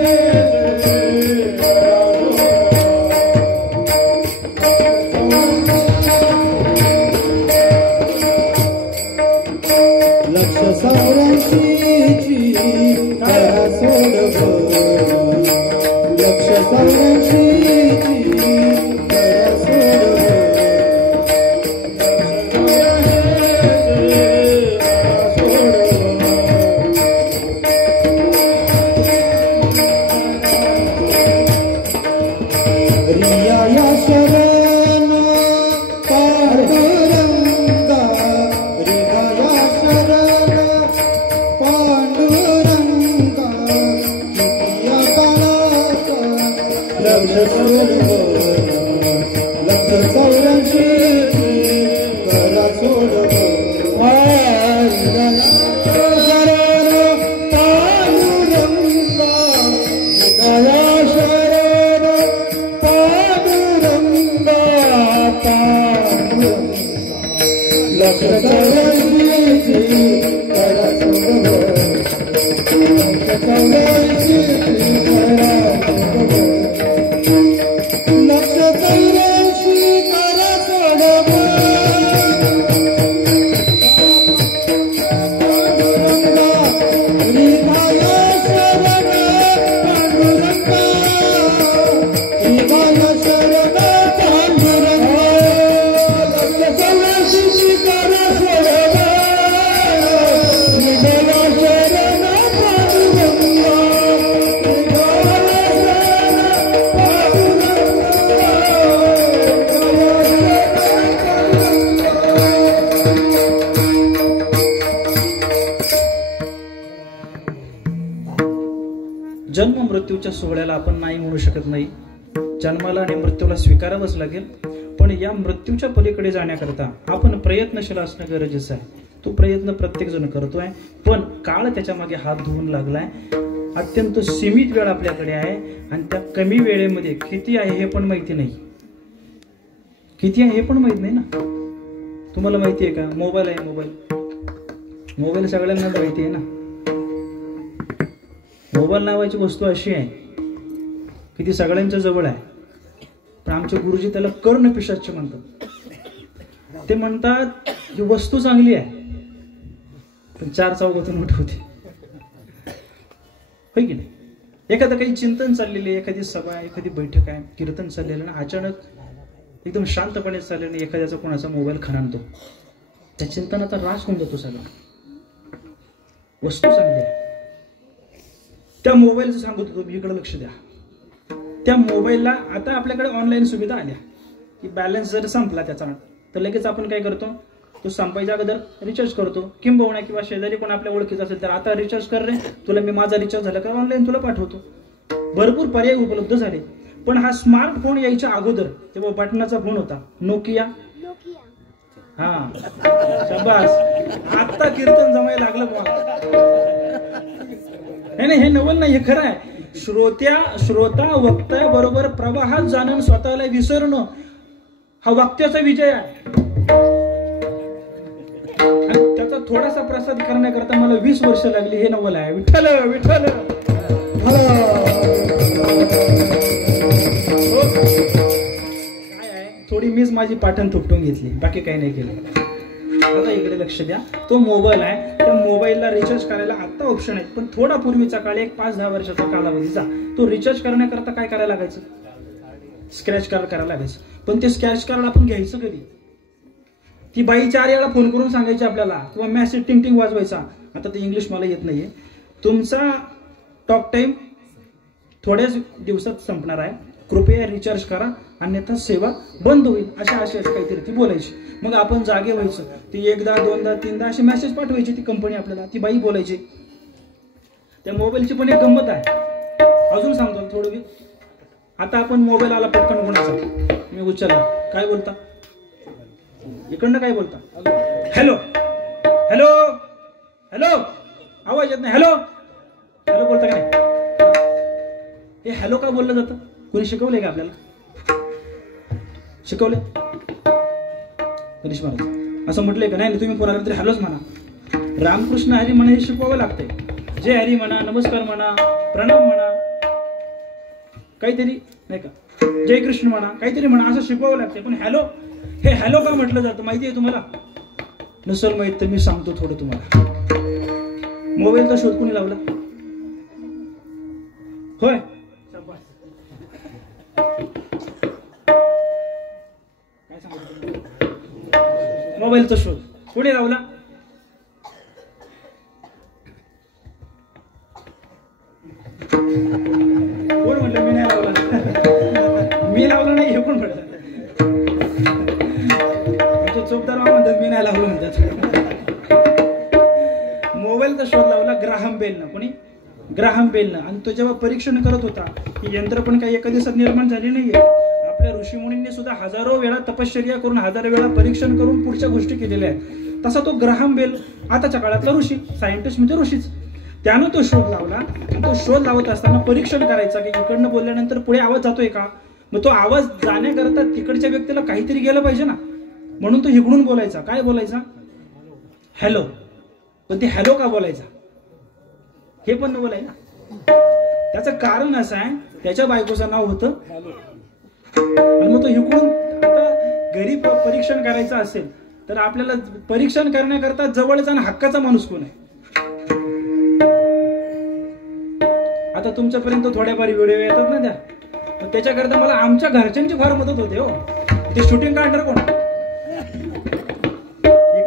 जन्म मृत्यूच्या सोहळ्याला आपण नाही म्हणू शकत नाही. जन्माला आणि मृत्यूला स्वीकारावंच लागेल. पण या मृत्यूच्या पलीकडे जाण्याकरता आपण प्रयत्नशील असणं गरजेचं आहे. तो प्रयत्न प्रत्येक जण करतोय, पण काळ त्याच्या मागे हात धुवून लागलाय. अत्यंत सीमित वेळ आपल्याकडे आहे आणि त्या कमी वेळेमध्ये किती आहे हे पण माहिती नाही. किती आहे हे पण माहित नाही ना. तुम्हाला माहिती आहे का मोबाईल आहे, मोबाईल सगळ्यांना माहिती आहे ना. मोबाईल नावाची वस्तू अशी आहे की ती सगळ्यांच्या जवळ आहे, पण आमचे गुरुजी त्याला कर्ण पिशाच म्हणतात. ते म्हणतात ही वस्तू चांगली आहे पण 4 चौघातून उठवते, होय की नाही. एखादं काही चिंतन चाललेले, एखादी सभा, एखादी बैठक आहे, कीर्तन चाललेलं ना, अचानक एकदम शांतपणे चाललेलं एखाद्याचा कोणाचा मोबाईल खणाणतो, त्या चिंतनाचा रास होऊन जातो सगळा. वस्तू चांगली आहे. त्या मोबाईलचं सांगत होतो मी, इकडे लक्ष द्या. त्या मोबाईलला आता आपल्याकडे ऑनलाईन सुविधा आल्या. की बॅलन्स जर संपला त्याचा तर लगेच आपण काय करतो, तो संपायच्या अगोदर रिचार्ज करतो. किंबहुना किंवा शेजारी कोण आपल्या ओळखीचं असेल तर आता रिचार्ज कर रे, तुला मी माझा रिचार्ज झाला का ऑनलाईन तुला पाठवतो. भरपूर पर्याय उपलब्ध झाले. पण हा स्मार्टफोन यायच्या अगोदर तेव्हा बटनाचा फोन होता, नोकिया. हा शाबास, आता कीर्तन जमायला लागलं तुम्हाला. नाही हे नवल नाही, हे खरं आहे. श्रोता वक्त्या बरोबर प्रवाहात जाणं, स्वतःला विसरणं हा वक्त्याचा विजय आहे. आणि त्याचा थोडासा प्रसाद करण्याकरता मला 20 वर्ष लागली. हे नवल आहे. विठ्ठल विठ्ठल. काय आहे, थोडी मीच माझी पाठण थुपटून घेतली, बाकी काही नाही केलं. आता इकडे लक्ष द्या. तो मोबाईल आहे, त्या मोबाईलला रिचार्ज करायला आता ऑप्शन आहे. पण थोडा पूर्वीचा काळ, एक 5-10 वर्षाचा कालावधीचा, तो रिचार्ज करण्याकरता काय करायला लागायचं, स्क्रॅच कार्ड करायला लागायचं. पण ते स्क्रॅच कार्ड आपण घ्यायचं कधी, ती बाई 4 वेळा फोन करून सांगायची आपल्याला, किंवा मेसेज टिंग वाजवायचा. आता ते इंग्लिश मला येत नाहीये. तुमचा टॉक टाइम थोड्याच दिवसात संपणार आहे, कृपया रिचार्ज करा अन्यथा सेवा बंद होईल, अशा काहीतरी ती बोलायची. मग आपण जागे व्हायचं. ती 1दा 2दा 3दा असे मेसेज पाठवायची ती कंपनी आपल्याला, ती बाई बोलायची. त्या मोबाईलची पण एक गंमत आहे, अजून सांगतो थोडं. आता आपण मोबाईल आला पटकन कोणाचा, मी उचलला, काय बोलता, इकडनं काय बोलता, हॅलो हॅलो हॅलो, आवाज येत नाही, हॅलो हॅलो बोलता का नाही. हे हॅलो का बोललं जातं, कोणी शिकवलंय का आपल्याला, शिकवलंय गणेश महाराज असं म्हटलंय का, नाही तुम्ही कोणाला तरी हॅलोच म्हणा. रामकृष्ण हरी म्हणा हे शिकवावं लागतंय. जय हरी म्हणा, नमस्कार म्हणा, प्रणाम म्हणा, काहीतरी नाही का, जय कृष्ण म्हणा, काहीतरी म्हणा, असं शिकवावं लागतंय. पण हॅलो, हे हॅलो का म्हटलं जातं माहिती आहे तुम्हाला, नसेल माहित तर मी सांगतो थोडं तुम्हाला. मोबाईलचा शोध कोणी लावला, होय, काय सांगतो, मोबाईलचा शोध कोणी लावला, कोण म्हटलं, मी नाही लावला, मी लावला नाही हे कोण म्हटलं, चोपदार म्हणतात मी नाही लावलं म्हणतात. मोबाईलचा शोध लावला ग्राहम बेलनं. कोणी, ग्राहम बेलनं. आणि तो जेव्हा परीक्षण करत होता, ही यंत्र पण काही एका दिवसात निर्माण झाली नाहीये. आपल्या ऋषीमुनींनी सुद्धा हजारो वेळा तपश्चर्या करून, हजारो वेळा परीक्षण करून पुढच्या गोष्टी केलेल्या आहेत. तसा तो ग्राहम बेल आताच्या काळातला ऋषी, सायंटिस्ट म्हणजे ऋषीच. त्यानं तो शोध लावला. आणि तो शोध लावत असताना परीक्षण करायचा की इकडनं बोलल्यानंतर पुढे आवाज जातोय का, मग तो आवाज जाण्याकरता तिकडच्या व्यक्तीला काहीतरी गेलं पाहिजे ना, म्हणून तो इकडून बोलायचा. काय बोलायचा, हॅलो. पण ते हॅलो का बोलायचा हे पण बोलाय ना. त्याचं कारण असं आहे, त्याच्या बायकोचं नाव होतं हॅलो. आणि मग तो इकडून, आता घरी परीक्षण करायचं असेल तर आपल्याला परीक्षण करण्याकरता जवळचा आणि हक्काचा माणूस कोण आहे. आता तुमच्यापर्यंत थोड्याफार व्हिडिओ येतात ना त्या, त्याच्याकरता मला आमच्या घरच्यांची फार मदत होते हो. ते शूटिंग काढणार कोण,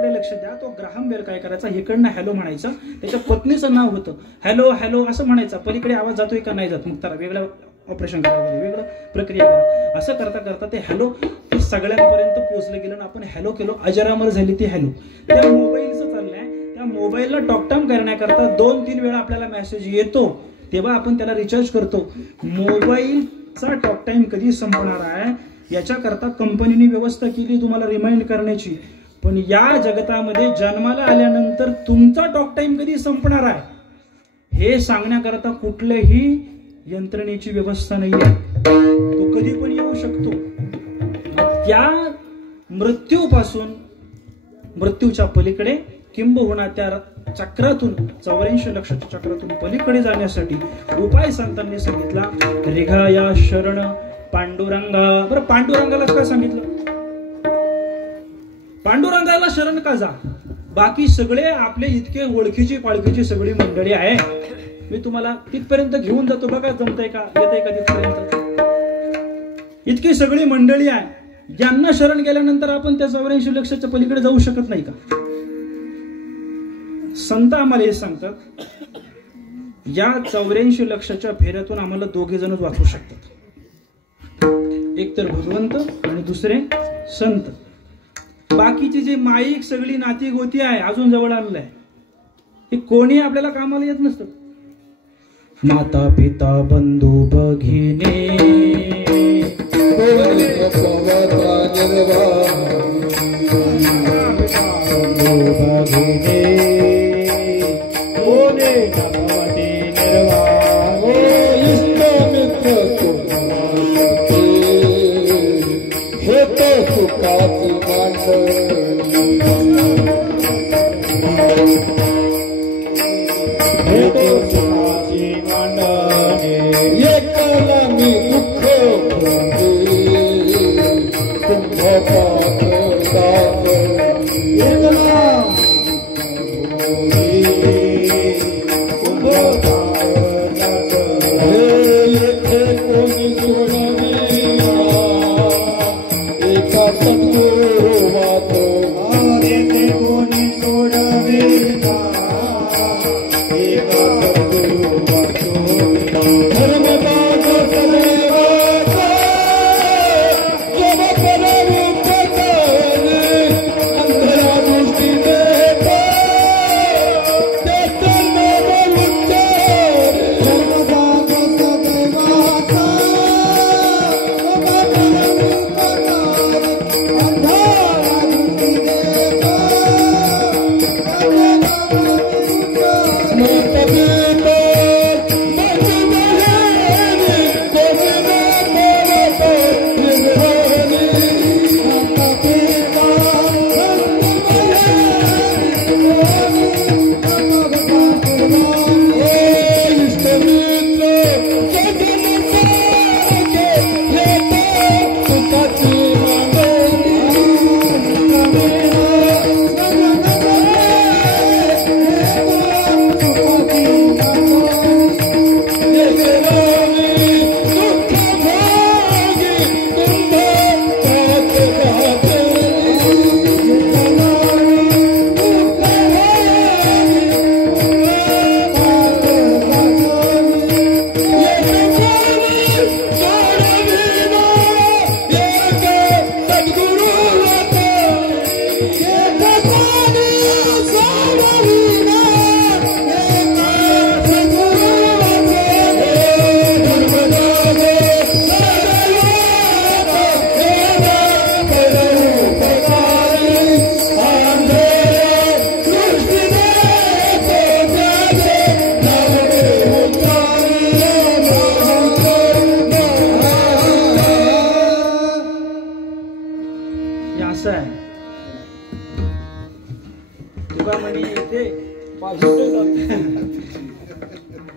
लक्ष द्या. तो ग्राहम बेल काय करायचा, इकडनं हॅलो म्हणायचं. त्याच्या पत्नीचं नाव होतं हॅलो हॅलो असं म्हणायचं. पलीकडे आवाज जातोय का नाही जात, मग त्याला वेगळं ऑपरेशन करायला, वेगळं प्रक्रिया करा. असं करता करता ते हॅलो ते सगळ्यांपर्यंत पोहोचलं गेलं. आपण हॅलो केलो, अजरामर झाली ती हॅलो. त्या मोबाईलचं चाललंय, त्या मोबाईलला टॉकटाम करण्याकरता 2-3 वेळा आपल्याला मेसेज येतो, तेव्हा आपण त्याला रिचार्ज करतो. मोबाईलचा टॉक टाइम कधी संपणार आहे याच्याकरता कंपनीने व्यवस्था केली तुम्हाला रिमाइंड करण्याची. पण या जगतामध्ये जन्माला आल्यानंतर तुमचा टॉक टाइम कधी संपणार आहे हे सांगण्याकरता कुठल्याही यंत्रणेची व्यवस्था नाही आहे. तो कधी पण येऊ शकतो. त्या मृत्यूपासून, मृत्यूच्या पलीकडे किंबहुना त्या चक्रातून, 84 लक्षाच्या चक्रातून पलीकडे जाण्यासाठी उपाय संतांनी सांगितला, रिघाया शरण पांडुरंगा. बरं, पांडुरंगाला काय सांगितलं, पांडुरंगाला शरण का जा. बाकी सगळे आपले इतके ओळखीची पाळखीची सगळी मंडळी आहे, मी तुम्हाला तिथपर्यंत घेऊन जातो, बघा जमतंय का, येतंय का तिथपर्यंत. इतकी सगळी मंडळी आहे, ज्यांना शरण गेल्यानंतर आपण त्या 84 लक्षाच्या पलीकडे जाऊ शकत नाही का. संत आम्हाला हे सांगतात, या 84 लक्षाच्या फेऱ्यातून आम्हाला 2 जणच वाचू शकतात. एक तर भगवंत आणि दुसरे संत. बाकीची जी माईक सगळी नाती गोती आहे अजून जवळ आणलंय, हे कोणी आपल्याला कामाला येत नसतं. माता पिता बंधू भगिनी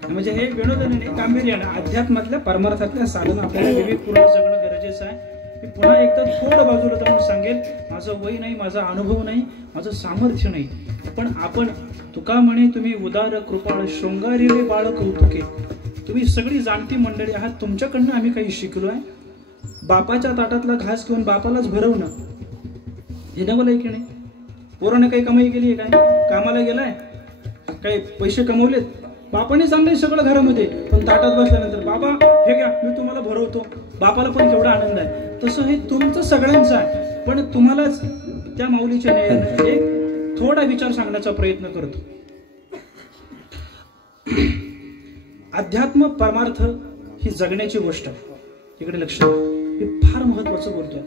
म्हणजे हे विनोदन नाही, गांभीर्याने अध्यात्मातल्या परमार्थातल्या साधना आपल्याला विवेकपूर्ण जगणं गरजेचं आहे. मी पुन्हा एकदा थोडं बाजूला जाऊन सांगेल, माझं वय नाही, माझा अनुभव नाही, माझं सामर्थ्य नाही, पण आपण तुका म्हणे तुम्ही उदार कृपाळ शृंगारीले बाळ कौतुके, तुम्ही सगळी जाणती मंडळी आहात, तुमच्याकडनं आम्ही काही शिकलो आहे. बापाच्या ताटातला घास घेऊन बापालाच भरवणं हे नवल आहे की नाही? पोराने काही कमाई केली आहे काय? कामाला गेलाय, काही पैसे कमवलेत, बापाने चांगले सगळं घरामध्ये, पण ताटात बसल्यानंतर बाबा हे घ्या मी तुम्हाला भरवतो, बापाला पण केवढा आनंद आहे. तसं हे तुमचं सगळ्यांचं आहे, पण तुम्हालाच त्या माऊलीच्या न्यायानं एक थोडा विचार सांगण्याचा प्रयत्न करतो. अध्यात्म परमार्थ ही जगण्याची गोष्ट आहे. इकडे लक्ष द्या, मी फार महत्वाचं बोलतोय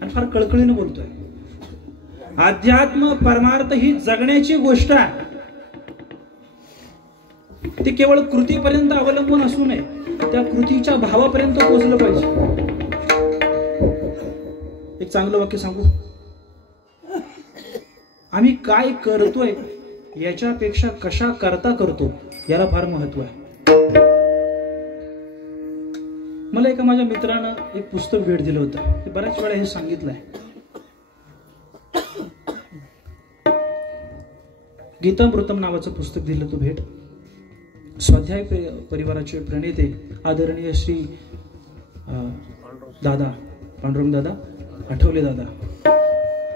आणि फार कळकळीनं बोलतोय. अध्यात्म परमार्थ ही जगण्याची गोष्ट आहे. ते केवळ कृतीपर्यंत अवलंबून असू नये, त्या कृतीच्या भावापर्यंत पोहोचलं पाहिजे. एक चांगलं वाक्य सांगू, आम्ही काय करतोय याच्यापेक्षा कशा करता करतो याला फार महत्व आहे. मला एका माझ्या मित्रानं एक पुस्तक भेट दिलं होतं, ते बऱ्याच वेळा हे सांगितलंय. गीतामृतम नावाचं पुस्तक दिलं तो भेट. स्वाध्याय परिवाराचे प्रणेते आदरणीय श्री दादा पांडुरंग दादा आठवले दादा,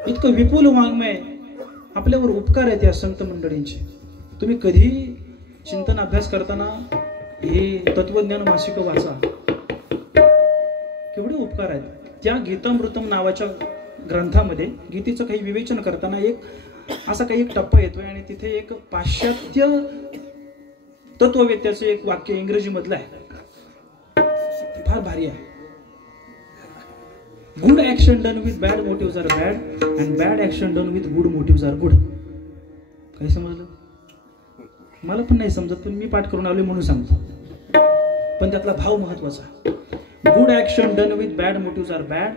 इतकं विपुल वाङ्मय, आपल्यावर उपकार आहेत या संत मंडळींचे. तुम्ही कधी चिंतन अभ्यास करताना हे तत्वज्ञान मासिक वाचा, केवढे उपकार तुकार आहेत, त्या गीतामृतम नावाच्या ग्रंथामध्ये गीतेचं काही विवेचन करताना असा काही एक टप्पा येतोय आणि तिथे एक पाश्चात्य तत्ववेत्याचं एक वाक्य इंग्रजी मधलं आहे, फार भारी आहे. Good action done with bad motive are bad and bad action done with good motive are good. काही समजलं? मला पण नाही समजत, पण मी पाठ करून आलोय म्हणून सांगतो. पण त्यातला भाव महत्वाचा. Good action done with bad motive are bad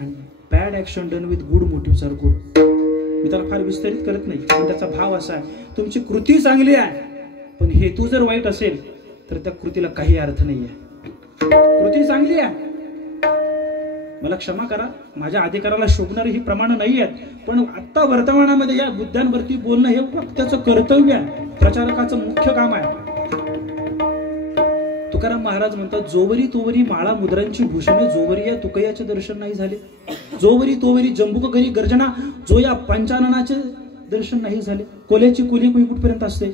and bad action done with good motive are good. मी त्याला फार विस्तारित करत नाही, पण त्याचा भाव असा आहे, तुमची कृती चांगली आहे पण हेतू जर वाईट असेल तर त्या कृतीला काही अर्थ नाहीये. कृती चांगली आहे, मला क्षमा करा, माझ्या अधिकाराला शोभणारी ही प्रमाण नाही आहेत, पण आता वर्तमानामध्ये या मुद्द्यांवरती बोलणं हे वक्त्याचं कर्तव्य आहे, प्रचारकाचं मुख्य काम आहे. तुकाराम महाराज म्हणतात, जोवरी तोवरी माळा मुद्रांची भूषणे, जोवरी या तुकयाचे दर्शन नाही झाले, जोवरी तोवरी जंबुक घरी गर्जना, जो या पंचाननाचे दर्शन नाही झाले. कोल्याची कुली कुठपर्यंत असते?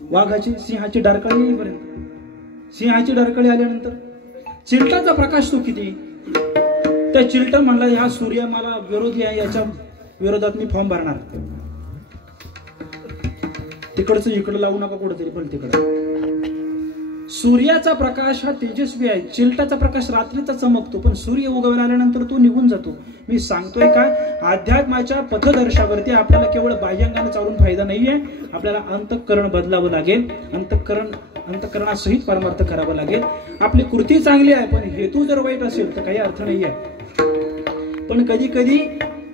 वाघाची सिंहाची डरकाळी येईपर्यंत. सिंहाची डरकाळी आल्यानंतर चिलटाचा प्रकाश तो किती? त्या चिलट म्हणला, हा सूर्य मला विरोधी आहे, याच्या विरोधात मी फॉर्म भरणार. तिकडचं इकडं लावू नका, कुठेतरी पण तिकडं. सूर्याचा प्रकाश हा तेजस्वी आहे, चिलटाचा प्रकाश रात्रीचा चमकतो, पण सूर्य उगवला आल्यानंतर तो निघून जातो. मी सांगतोय काय, अध्यात्माच्या पथदर्शावरती आपल्याला केवळ बाह्यांगाने चालून फायदा नाहीये, आपल्याला अंतःकरण बदलावं लागेल, अंतःकरणासहित परमार्थ करावा लागेल. आपली कृती चांगली आहे पण हेतू जर वाईट असेल तर काही अर्थ नाहीये. पण कधी कधी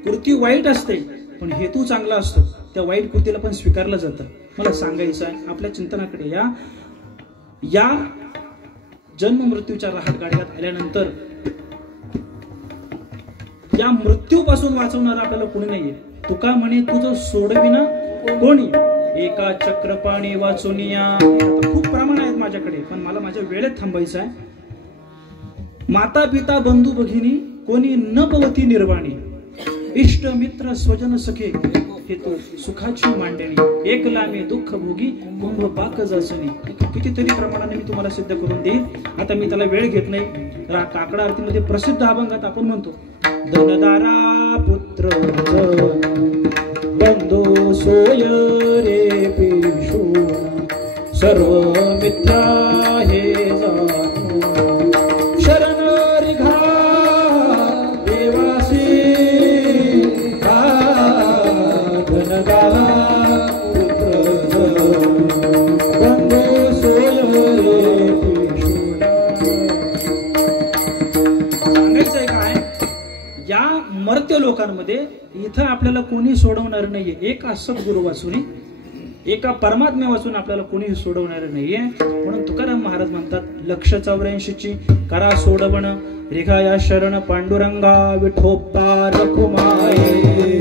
कृती वाईट असते पण हेतू चांगला असतो, त्या वाईट कृतीला पण स्वीकारलं जातं. मला सांगायचं आहे, आपल्या चिंतनाकडे या जन्म मृत्यूच्या रहाटगाड्यात आल्यानंतर या मृत्यूपासून वाचवणार आपल्याला कोणी नाहीये. तुका म्हणे, तुझं सोडविना कोणी, एका चक्रपाणी वाचुनिया. खूप प्रमाण आहेत माझ्याकडे, पण मला माझ्या वेळेत थांबायचं आहे. माता पिता बंधू भगिनी कोणी न पवती निर्वाणी, इष्ट मित्र स्वजन सखे हेतू सुखाची मांडणी, एकला मी दुःख भोगी कुंभ पाक जासनी. कितीतरी प्रमाणाने मी तुम्हाला सिद्ध करून देईन, आता मी त्याला वेळ घेत नाही. काकडा आरतीमध्ये प्रसिद्ध अभंगात आपण म्हणतो, धनदारा पुत्र बंधू सोय रे पेशू, सर्व मित्रा हे जाणू, शरण रिघा देवासी, धनदारा पुत्र बंधू सोय रे पेशू. सांगायचंय काय, या मर्त्य लोकांमध्ये इथं आपल्याला कोणी सोडवणार नाहीये. एका सद्गुरू वाचून, एका परमात्म्या वाचून आपल्याला कोणी सोडवणार नाहीये. म्हणून तुकाराम महाराज म्हणतात, लक्ष 84ची करा सोडवण, रिघाया शरण पांडुरंगा, विठोबा रखुमाये,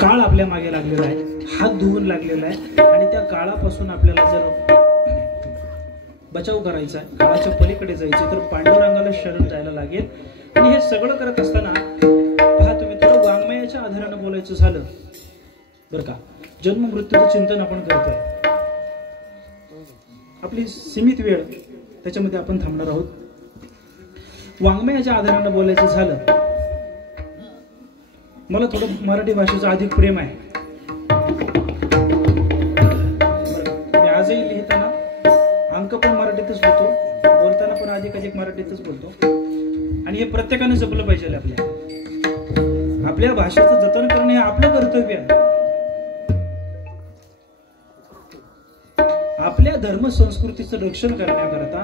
काळ आपल्या मागे लागलेला आहे, हात धुवून लागलेला आहे, आणि त्या काळापासून आपल्याला जर बचाव करायचा आहे, काळाच्या पलीकडे जायचे, तर पांडुरंगाला शरण जायला लागेल. आणि हे सगळं करत असताना पहा तुम्ही, थोडं वाङ्मयाच्या आधारानं बोलायचं झालं बरं का, जन्म मृत्यूचं चिंतन आपण करतोय, आपली सीमित वेळ त्याच्यामध्ये आपण थांबणार आहोत. वाङ्मयाच्या आधारानं बोलायचं झालं, मला थोडं मराठी भाषेचं अधिक प्रेम आहे. मी आजही लिहिताना अंक पण मराठीतच बोलतो, बोलताना पण अधिक मराठीतच बोलतो. आणि हे प्रत्येकाने जपलं पाहिजे. आपल्या भाषेचं जतन करणं हे आपलं कर्तव्य आहे. आपल्या धर्म संस्कृतीचं रक्षण करण्याकरता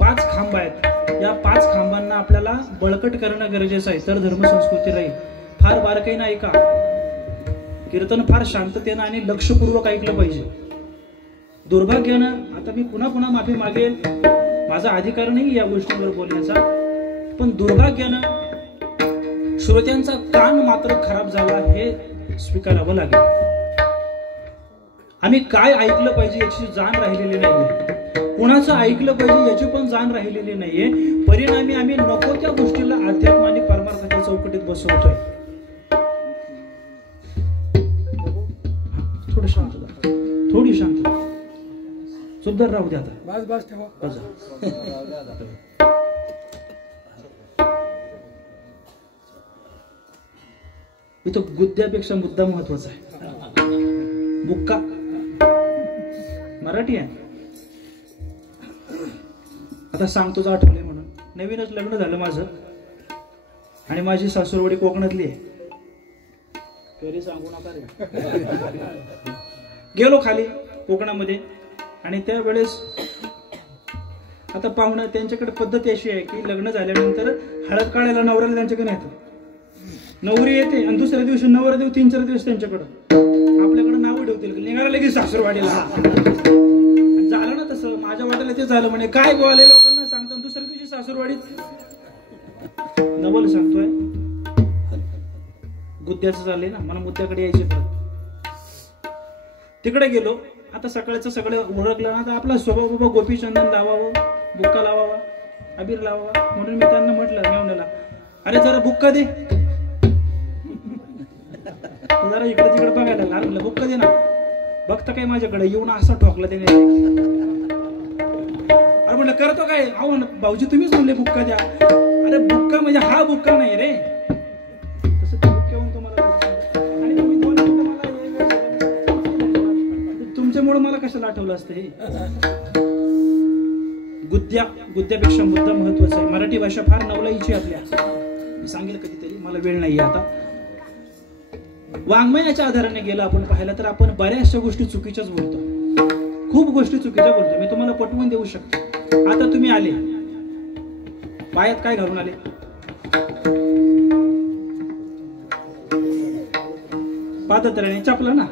5 खांब आहेत. या 5 खांबांना आपल्याला बळकट करणं गरजेचं आहे, तर धर्म संस्कृती राहील. फार बारकाईनं ऐका, कीर्तन फार शांततेनं आणि लक्षपूर्वक ऐकलं पाहिजे. दुर्भाग्यानं, आता मी पुन्हा माफी मागेल, माझा अधिकार नाही या गोष्टीवर बोलण्याचा, पण दुर्भाग्यानं श्रोत्यांचा कान मात्र खराब झाला हे स्वीकारावं लागेल. आम्ही काय ऐकलं पाहिजे याची जाण राहिलेली नाहीये, कुणाचं ऐकलं पाहिजे याची पण जाण राहिलेली नाहीये. परिणामी आम्ही नको त्या गोष्टीला अध्यात्म आणि परमार्थाच्या चौकटीत बसवतोय. थोडी शांतता सुंदर राहू द्या. आता इथं गुद्द्यापेक्षा मुद्दा महत्वाचा आहे. बुक्का मराठी आहे. आता सांगतोच आठवले म्हणून, नवीनच लग्न झालं माझं आणि माझी सासूरवाडी कोकणातली आहे. तरी सांगू नका रे. गेलो खाली कोकणामध्ये आणि त्यावेळेस आता पाहुणं, त्यांच्याकडे पद्धत अशी आहे की लग्न झाल्यानंतर हळद काढायला नवऱ्याला त्यांच्याकडे येतात. नवरी येते आणि दुसऱ्या दिवशी नवरदेव 3-4 दिवस त्यांच्याकडं. आपल्याकडे नावं ठेवतील, निघाला लगेच सासूरवाडीला. झालं ना तसं, माझ्या वाट्याला ते झालं. म्हणे काय बोलायला लोकांना सांगतात, दुसऱ्या दिवशी सासूरवाडीत नवल सांगतोय. गुद्द्याचं चाललंय ना, मला मुद्द्याकडे यायचे. परत तिकडे गेलो. आता सकाळचं सगळं उरकलं ना, तर आपला स्वभाव बाबा गोपीचंदन लावावं, बुक्का लावावा, अबीर लावावा. म्हणून मी त्यांना म्हटलं मेवण्याला, अरे जरा बुक्का दे. जरा इकडे तिकडे बघायला लागलं, बुक्का दे ना. बघता काय माझ्याकडे येऊन असा ठोकला त्याने. अरे म्हणलं करतो काय? अहो भाऊजी तुम्हीच म्हणले बुक्का द्या. अरे बुक्का म्हणजे हा बुक्का नाही रे, तसं ते बुक्का होऊन तुम्हाला. आणि तुम्ही 2 मिनिटं मला तुमच्यामुळे मला कशाला आठवलं असतं हे. गुद्द्यापेक्षा मुद्दा महत्वाचा आहे. मराठी भाषा फार नवलाईची आपल्या, मी सांगेल कधीतरी, मला वेळ नाहीये आता. वाङ्मयाच्या आधाराने गेलं आपण पाहायला तर आपण बऱ्याचशा गोष्टी चुकीच्याच बोलतो, खूप गोष्टी चुकीच्या बोलतो. मी तुम्हाला पटवून देऊ शकतो. आता तुम्ही आले, पायात काय घालून आले? पादत्राणे, चपला ना.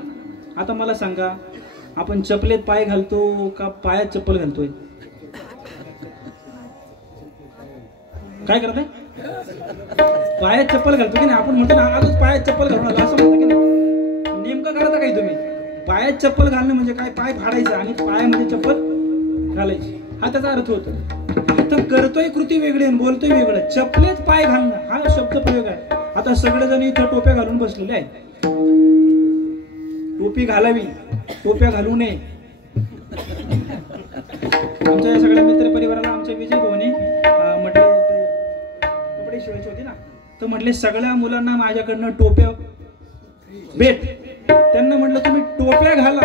आता मला सांगा, आपण चपलेत पाय घालतो का पायात चप्पल घालतोय? काय करताय? पायात चप्पल घालतो की नाही? आपण म्हणतो ना आजच पायात चप्पल घालून आला असं म्हणतो की नाही? नेमकं करता काय तुम्ही? पायात चप्पल घालणं म्हणजे काय? पाय फाडायचं आणि पायामध्ये चप्पल घालायची, हा त्याचा अर्थ होतो. आता करतोय कृती वेगळी आणि बोलतोय वेगळं. चपलेत पाय घालणं हा शब्द प्रयोग आहे. आता सगळेजण इथं टोप्या घालून बसलेले आहेत. टोपी घालावी, टोप्या घालू नये. आमच्या या सगळ्या मित्र परिवाराला आमच्या विजय भाऊने म्हटले कपडे शिवायचे होते ना, तर म्हटले सगळ्या मुलांना माझ्याकडनं टोप्या भेट. त्यांना म्हटलं तुम्ही टोप्या घाला,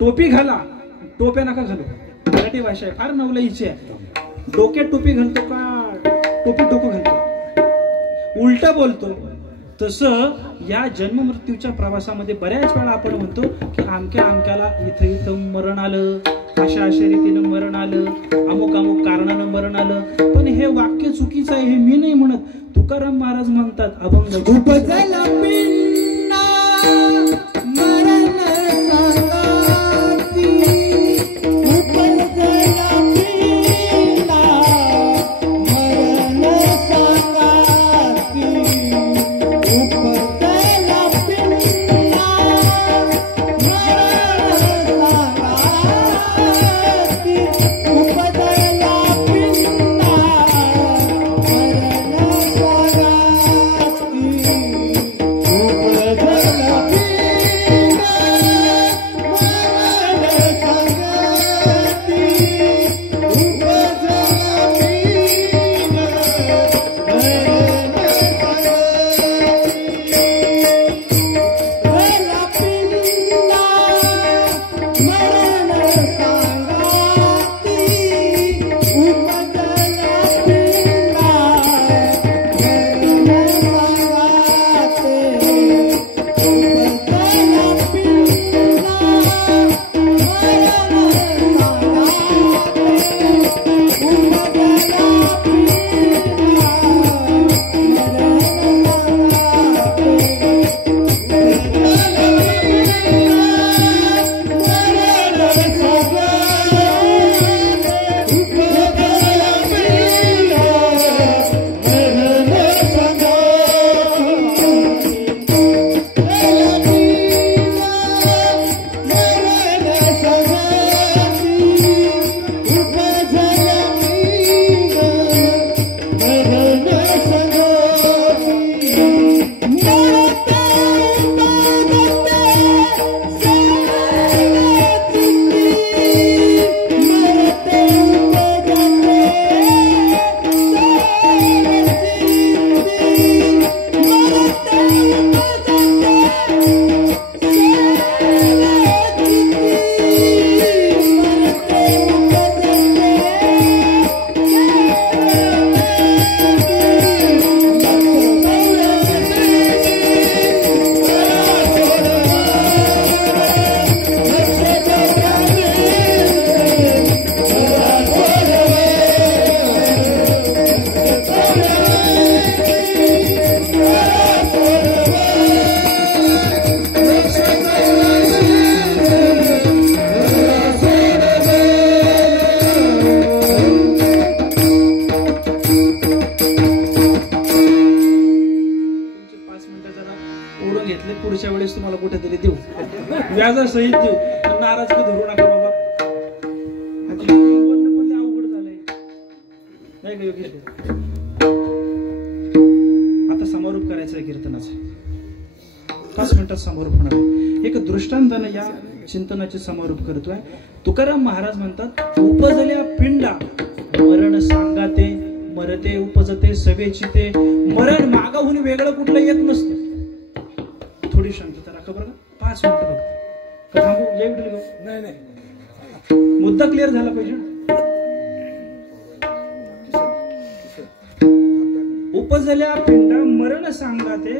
टोपी घाला, टोप्या नका घालू. मराठी भाषा आहे, फार नवलाईची आहे. डोक्यात टोपी घालतो का टोपी डोकं घालतो? उलट बोलतो. तसं या जन्म मृत्यूच्या प्रवासामध्ये बऱ्याच वेळा आपण म्हणतो की आमक्याला इथं मरण आलं, अशा रीतीनं मरण आलं, अमुक कारणानं मरण आलं. पण हे वाक्य चुकीचं आहे, हे मी नाही म्हणत. तुकाराम महाराज म्हणतात, अभंग करून घेतले, पुढच्या वेळेस तुम्हाला कुठेतरी देऊ, व्याजासहित देऊ, नाराज का धरू नका बाबा. बोलणं पण अवघड झालंय नाही का योगेश? आता समारोप करायचा आहे कीर्तनाचा. 5 मिनिटात समारोप होणार आहे. एक दृष्टांतानं या चिंतनाचे समारोप करतोय. तुकाराम महाराज म्हणतात, उपजल्या पिंडा मरण सांगाते, मरते उपजते सवेची ते. मरण मागाहून वेगळं कुठलं येत नसतं. थोडी शांतता राखा बरं का. 5 मिनिटं बघ का थांबू? जय विठ्ठल. नाही नाही, मुद्दा क्लिअर झाला पाहिजे. उपजल्या पिंडा मरण सांगाते,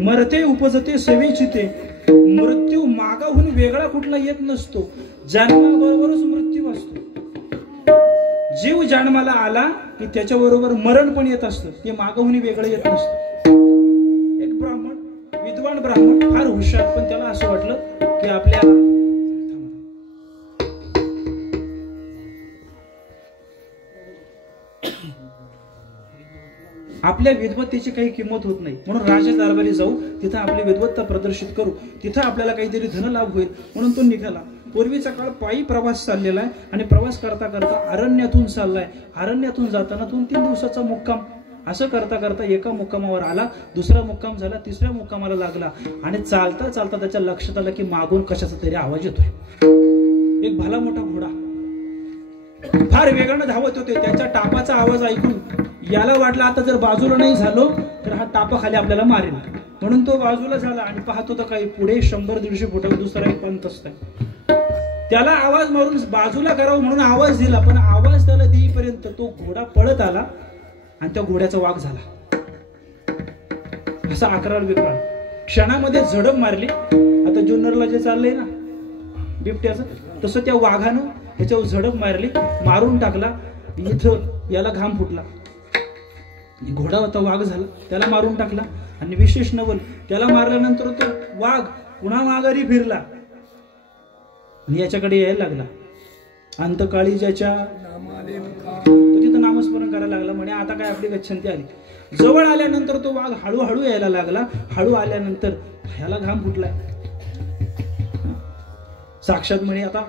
मरते उपजते सवेची ते. मृत्यू मागाहून वेगळा कुठला येत नसतो, जन्माबरोबरच मृत्यू असतो. जीव जन्माला आला की त्याच्याबरोबर मरण पण येत असतं, हे मागाहून वेगळं येत नसतं. एक ब्राह्मण, विद्वान ब्राह्मण, फार हुशार, पण त्याला असं वाटलं की आपल्या विद्वत्तेची काही किंमत होत नाही, म्हणून राजा दरबारी जाऊ, तिथं आपली विद्वत्ता प्रदर्शित करू, तिथं आपल्याला काहीतरी धनलाभ होईल म्हणून तो निघाला. पूर्वीचा काळ पायी प्रवास चाललेला आहे आणि प्रवास करता करता अरण्यातून चाललाय. अरण्यातून जाताना 2-3 दिवसाचा मुक्काम. असं करता करता एका मुक्कामावर आला, दुसरा मुक्काम झाला, तिसऱ्या मुक्कामाला लागला आणि चालता चालता त्याच्या लक्षात आलं की मागून कशाचा तरी आवाज येतोय. एक भला मोठा घोडा फार वेगानं धावत होते. त्याच्या टापाचा आवाज ऐकून याला वाटलं आता जर बाजूला नाही झालो तर हा टापा खाली आपल्याला मारेल, म्हणून तो बाजूला झाला आणि पाहतो तर काही पुढे 100-150 फुटावर दुसरा एक पंत असतोय. त्याला आवाज मारून बाजूला करावं म्हणून आवाज दिला, पण आवाज त्याला देईपर्यंत तो घोडा पळत आला आणि त्या घोड्याचा वाघ झाला. असा अकराळ विकराळ क्षणामध्ये झडप मारली. आता जुन्नरला जे चाललंय ना बिबट्याचं, तसं त्या वाघानं त्याच्यावर झडप मारली, मारून टाकला. इथं याला घाम फुटला. घोडा होता, वाघ झाला, त्याला मारून टाकला. आणि विशेष नवल, त्याला मारल्यानंतर तो वाघ पुन्हा माघारी फिरला आणि याच्याकडे यायला लागला. अंतकाळी ज्याच्या तो तिथं नामस्मरण करायला लागला. म्हणे आता काय आपली गच्छंती आली. जवळ आल्यानंतर तो वाघ हळूहळू यायला लागला. हळू आल्यानंतर ह्याला घाम फुटलाय. साक्षात म्हणे आता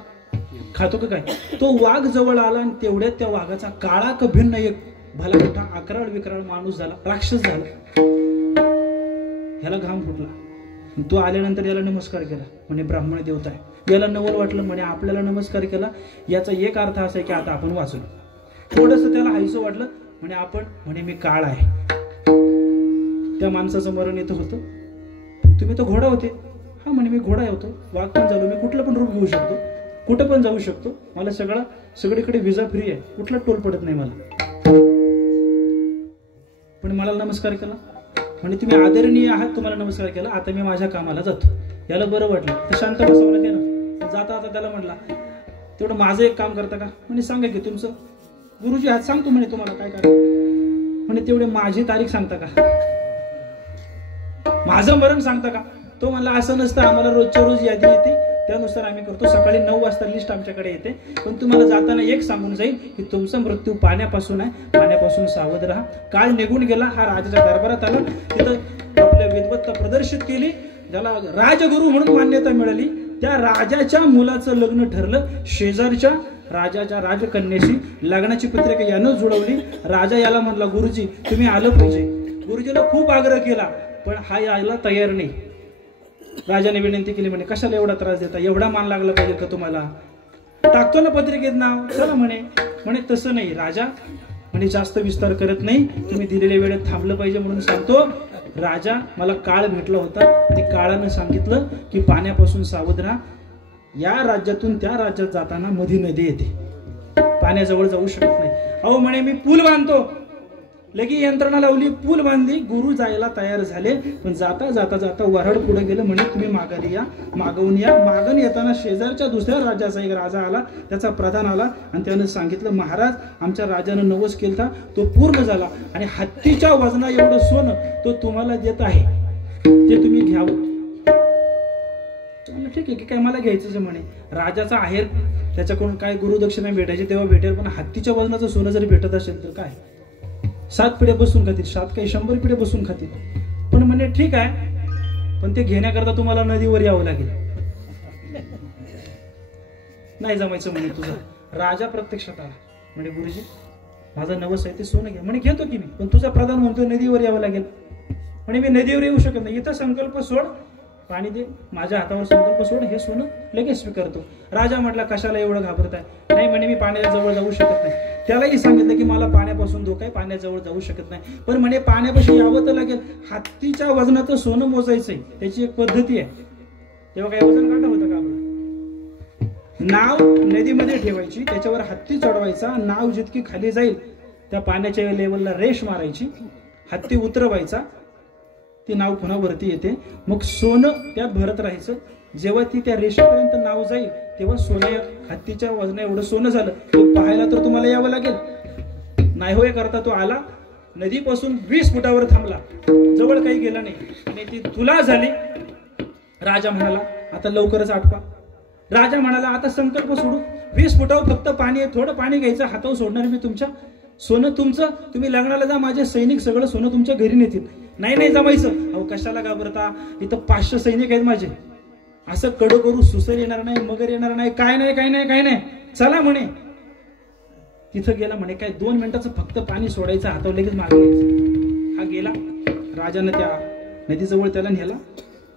खातो का काय. तो वाघ जवळ आला आणि तेवढ्यात त्या वाघाचा काळा भिन्न एक भला मोठा अकराळ विकराळ माणूस झाला, राक्षस झाला. ह्याला घाम फुटला. तो आल्यानंतर याला नमस्कार केला. म्हणे ब्राह्मण देवता आहे. याला नवल वाटलं. म्हणे आपल्याला नमस्कार केला याचा एक अर्थ असा आहे की आता आपण वाचलो. थोडस त्याला हायसं वाटलं. म्हणे आपण, म्हणे मी काळ आहे. त्या माणसाचं मरण येतं होतं. तुम्ही तर घोडा होते. हा म्हणे मी घोडा होतो, वाघ पण झालो, मी कुठलं पण रूप घेऊ शकतो, कुठं पण जाऊ शकतो, मला सगळीकडे विजा फ्री आहे, कुठला टोल पडत नाही मला. पण मला नमस्कार केला. म्हणजे तुम्ही आदरणीय आहात, तुम्हाला नमस्कार केला, आता मी माझ्या कामाला जातो. याला बरं वाटलं तर शांत बसवलं ते ना. जाता आता त्याला म्हटला तेवढं माझं एक काम करता का. म्हणजे सांगा की तुमचं गुरुजी हात सांगतो म्हणे तुम्हाला काय करायचं. म्हणजे तेवढे माझी तारीख सांगता का, माझं मरण सांगता का. तो म्हणला असं नसतं, आम्हाला रोजच्या रोज यादी येते, त्यानुसार आम्ही करतो. सकाळी 9 वाजता लिस्ट आमच्याकडे येते. पण तुम्हाला जाताना एक सांगून जाईल की तुमचा मृत्यू पाण्यापासून आहे, पाण्यापासून सावध राहा. काळ निघून गेला. हा राजाच्या दरबारात आला. तिथं आपल्या विद्वत्ता प्रदर्शित केली. ज्याला राजगुरू म्हणून मान्यता मिळाली. त्या राजाच्या मुलाचं लग्न ठरलं. शेजारच्या राजाच्या राजकन्याशी लग्नाची पत्रिका यानं जुळवली. राजा याला म्हणला गुरुजी तुम्ही आलं पाहिजे. गुरुजीला खूप आग्रह केला पण हा यायला तयार नाही. राजाने विनंती केली. म्हणे कशाला एवढा त्रास देता, एवढा मान लागला पाहिजे का तुम्हाला. टाकतो ना पत्रिकेत नाव, चला म्हणे. म्हणे तसं नाही राजा, म्हणे जास्त विस्तार करत नाही, तुम्ही दिलेल्या वेळेत थांबलं पाहिजे म्हणून सांगतो. राजा मला काळ भेटला होता आणि काळानं सांगितलं की पाण्यापासून सावध राहा. या राज्यातून त्या राज्यात जाताना मधी नदी येते, पाण्याजवळ जाऊ शकत नाही. अहो म्हणे मी पूल बांधतो. लगी यंत्रणा लावली, पूल बांधली. गुरु जायला तयार झाले पण जाता जाता जाता वराड पुढे गेलं. म्हणे तुम्ही माघारी या, मागवून या. मागून येताना शेजारच्या दुसऱ्या राज्याचा एक राजा आला, त्याचा प्रधान आला आणि त्यानं सांगितलं महाराज आमच्या राजानं नवस केलता, तो पूर्ण झाला आणि हत्तीच्या वजना एवढं सोनं तो तुम्हाला देत आहे, ते तुम्ही घ्यावं. ठीक आहे की काय मला घ्यायचं म्हणे. राजाचा आहेर, त्याच्याकडून काय गुरुदक्षिणा भेटायची तेव्हा भेटेल, पण हत्तीच्या वजनाचं सोनं जरी भेटत असेल तर काय 7 पिढ्या बसून खातील, 7 काही 100 पिढ्या बसून खातील. पण म्हणे ठीक आहे पण ते घेण्याकरता तुम्हाला नदीवर यावं लागेल. नाही जमायचं म्हणे तुझं. राजा प्रत्यक्षात आला म्हणे गुरुजी माझं नवस आहे ते सोनं घ्या. म्हणे घेतो की मी, पण तुझा प्रधान म्हणतो नदीवर यावं लागेल. म्हणे मी नदीवर येऊ शकत नाही, इथं संकल्प सोड, पाणी दे, माझ्या हातावर संकल्प सोड, हे सोनं लगेच स्वीकारतो. राजा म्हटला कशाला एवढं घाबरताय? नाही म्हणे मी पाण्याच्या जवळ जाऊ शकत नाही. त्यालाही सांगितलं की मला पाण्यापासून धोका आहे, पाण्याजवळ जाऊ शकत नाही. पण म्हणे पाण्यापाशी यावं तर लागेल. हत्तीच्या वजनाचं सोनं मोजायचंय, त्याची एक पद्धती आहे. तेव्हा काही वजन काटा होतं का? नाव नदीमध्ये ठेवायची, त्याच्यावर हत्ती चढवायचा, नाव जितकी खाली जाईल त्या पाण्याच्या लेवलला रेष मारायची, हत्ती उतरवायचा, ती नाव पुन्हा वरती येते. मग सोनं त्यात भरत राहायचं. जेव्हा ती त्या रेषेपर्यंत नाव जाईल तेव्हा सोनं हत्तीच्या वजना एवढं सोनं झालं. ते पाहायला तर तुम्हाला यावं लागेल. नाही होय करता तो आला, नदीपासून 20 फुटावर थांबला, जवळ काही गेला नाही आणि ती तुला झाली. राजा म्हणाला आता लवकरच आटपा. राजा म्हणाला आता संकल्प सोडू, 20 फुटावर फक्त पाणी आहे, थोडं पाणी घ्यायचं, हातावर सोडणार मी तुमच्या, सोनं तुमचं, तुम्ही लग्नाला जा, माझे सैनिक सगळं सोनं तुमच्या घरी नेतील. नाही जमायचं. अहो कशाला घाबरता, इथं 500 सैनिक आहेत माझे, असं कडं करू सुसर येणार नाही, मगर येणार नाही, काय नाही, चला म्हणे. तिथं गेला म्हणे काय 2 मिनिटाचं फक्त पाणी सोडायचं, हातावर लगेच मागे घ्यायचं. हा गेला, राजानं त्या नदीजवळ त्याला नेला,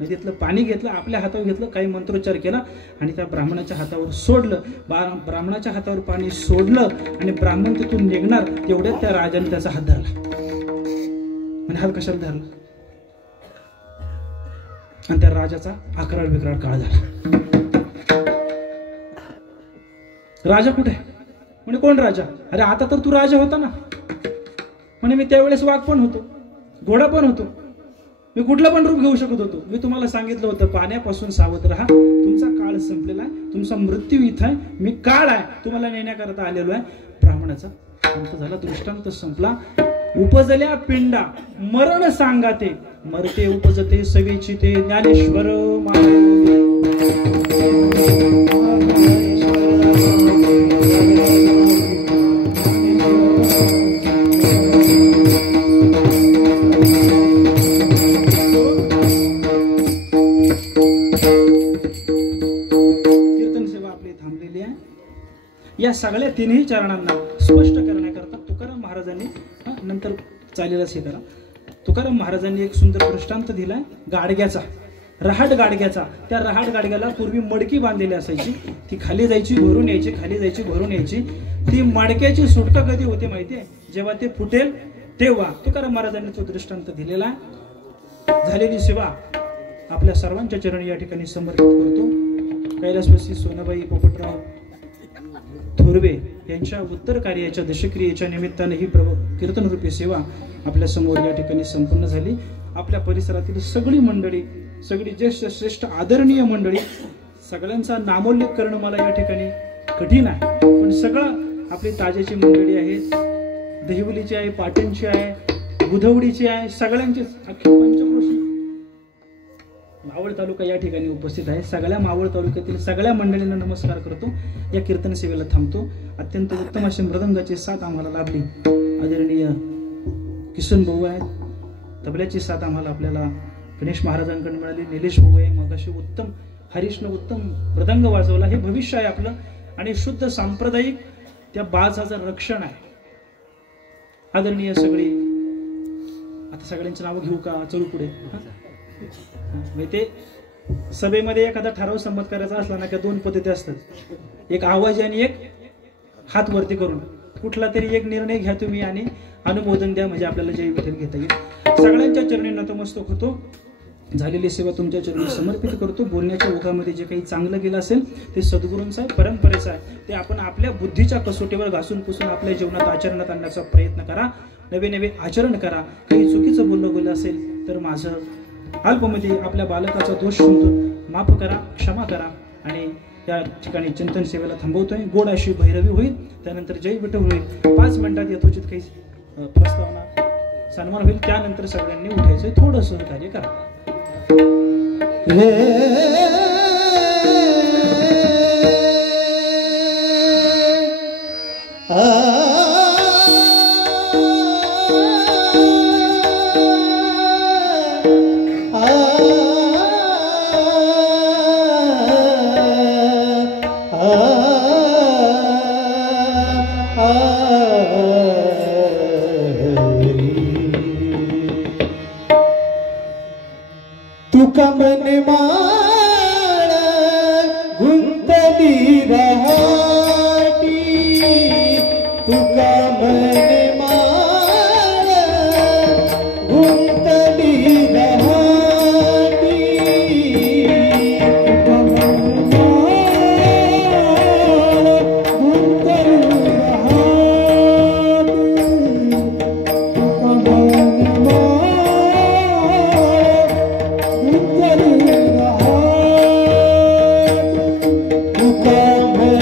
नदीतलं पाणी घेतलं, आपल्या हातावर घेतलं, काही मंत्रोच्चार केला आणि त्या ब्राह्मणाच्या हातावर सोडलं. ब्राह्मणाच्या हातावर पाणी सोडलं आणि ब्राह्मण तिथून निघणार तेवढ्यात त्या राजाने त्याचा हात धरला. म्हणजे हात कशाला धरला? आणि त्या राजाचा अकराळ बिकराळ काळ झाला. राजा कुठे? म्हणे कोण राजा? अरे आता तर तू राजा होता ना. म्हणे मी त्यावेळेस वाघ पण होतो, घोडा पण होतो, मी कुठलं पण रूप घेऊ शकत होतो. मी तुम्हाला सांगितलं होतं पाण्यापासून सावध राहा, तुमचा काळ संपलेला आहे, तुमचा मृत्यू इथं आहे, मी काळ आहे तुम्हाला नेण्याकरता आलेलो आहे. ब्राह्मणाचा अंत झाला, दृष्टांत संपला. उपजल्या पिंडा मरण सांगा ते, मरते उपजते सवेची ते, ज्ञानेश्वर कीर्तन सेवा आपली थांबलेली आहे. या सगळ्या तिन्ही चरणांना स्पष्ट करण्याकरता तुकाराम महाराजांनी, नंतर चालेलच हे करा, तुकाराम महाराजांनी एक सुंदर दृष्टांत दिलाय गाडग्याचा, रहाट गाडग्याचा. त्या रहाट गाडग्याला पूर्वी मडकी बांधलेली असायची, ती खाली जायची भरून यायची, खाली जायची भरून यायची. ती मडक्याची सुटका कधी होते माहितीये? जेव्हा ते फुटेल तेव्हा. तुकाराम महाराजांनी तो दृष्टांत दिलेला आहे. झालेली सेवा आपल्या सर्वांच्या चरणी या ठिकाणी समर्पित करतो. कैलासवासी सोनाबाई पोपटराव थोरवे यांच्या उत्तर कार्याच्या दशक्रियेच्या निमित्ताने ही कीर्तन रूपी सेवा आपल्या समोर या ठिकाणी संपन्न झाली. आपल्या परिसरातील सगळी मंडळी, सगळी ज्येष्ठ श्रेष्ठ आदरणीय मंडळी, सगळ्यांचा नामोल्लेख करणं मला या ठिकाणी कठीण आहे, पण सगळं आपली ताज्याची मंडळी आहेत, दहिवलीची आहे, पाटणची आहे, बुधवडीची आहे, सगळ्यांचीच अख्खी पंचक्रोशी मावळ तालुका या ठिकाणी उपस्थित आहे. सगळ्या मावळ तालुक्यातील सगळ्या मंडळींना नमस्कार करतो. या कीर्तन सेवेला थांबतो. अत्यंत उत्तम अशी मृदंगाची साथ आम्हाला लाभली. आदरणीय किसन भाऊ आहेत, तबल्याची साथ आम्हाला आपल्याला गणेश महाराजांकडून मिळाली. निलेश भाऊ आहे, मगाशी उत्तम हरीशनं उत्तम मृदंग वाजवला. हे भविष्य आहे आपलं आणि शुद्ध सांप्रदायिक त्या बाजाचं रक्षण आहे. आदरणीय सगळी, आता सगळ्यांची नावं घेऊ का? चलू पुढे. ते सभेमध्ये एखादा ठराव संमत करायचा असला ना, की 2 पद्धती असतात, एक आवाज आणि एक हात वरती करून. कुठला तरी एक निर्णय घ्या तुम्ही आणि अनुमोदन द्या, म्हणजे आपल्याला जय विठ्ठल घेता येईल. सगळ्यांच्या चरणी नतमस्तक होतो. झालेली सेवा तुमच्या चरणी समर्पित करतो. बोलण्याच्या ओघामध्ये जे काही चांगलं गेलं असेल ते सद्गुरूंचं आहे, परंपरेचं आहे, ते आपण आपल्या बुद्धीच्या कसोटीवर घासून पुसून आपल्या जीवनात आचरणात आणण्याचा प्रयत्न करा. नवे नवे आचरण करा. काही चुकीचं बोललं असेल तर माझं अल्पमध्ये आपल्या बालकाचा दोष समजून माफ करा, क्षमा करा. आणि या ठिकाणी चिंतन सेवेला थांबवतोय. गोड अशी भैरवी होईल, त्यानंतर जय विठ्ठल होईल. 5 मिनिटात यथोचित काही प्रस्तावना सन्मान होईल, त्यानंतर सगळ्यांनी उठायचं, थोडं सहकार्य करा. आ तुका मन माळ गुंतली रहाटी तुका मन माळ गुंतली रहाटी तुका मन माळ गुंतली रहाटी तुका मन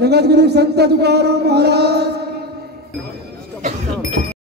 जगद्गुरु संत तुकाराम महाराज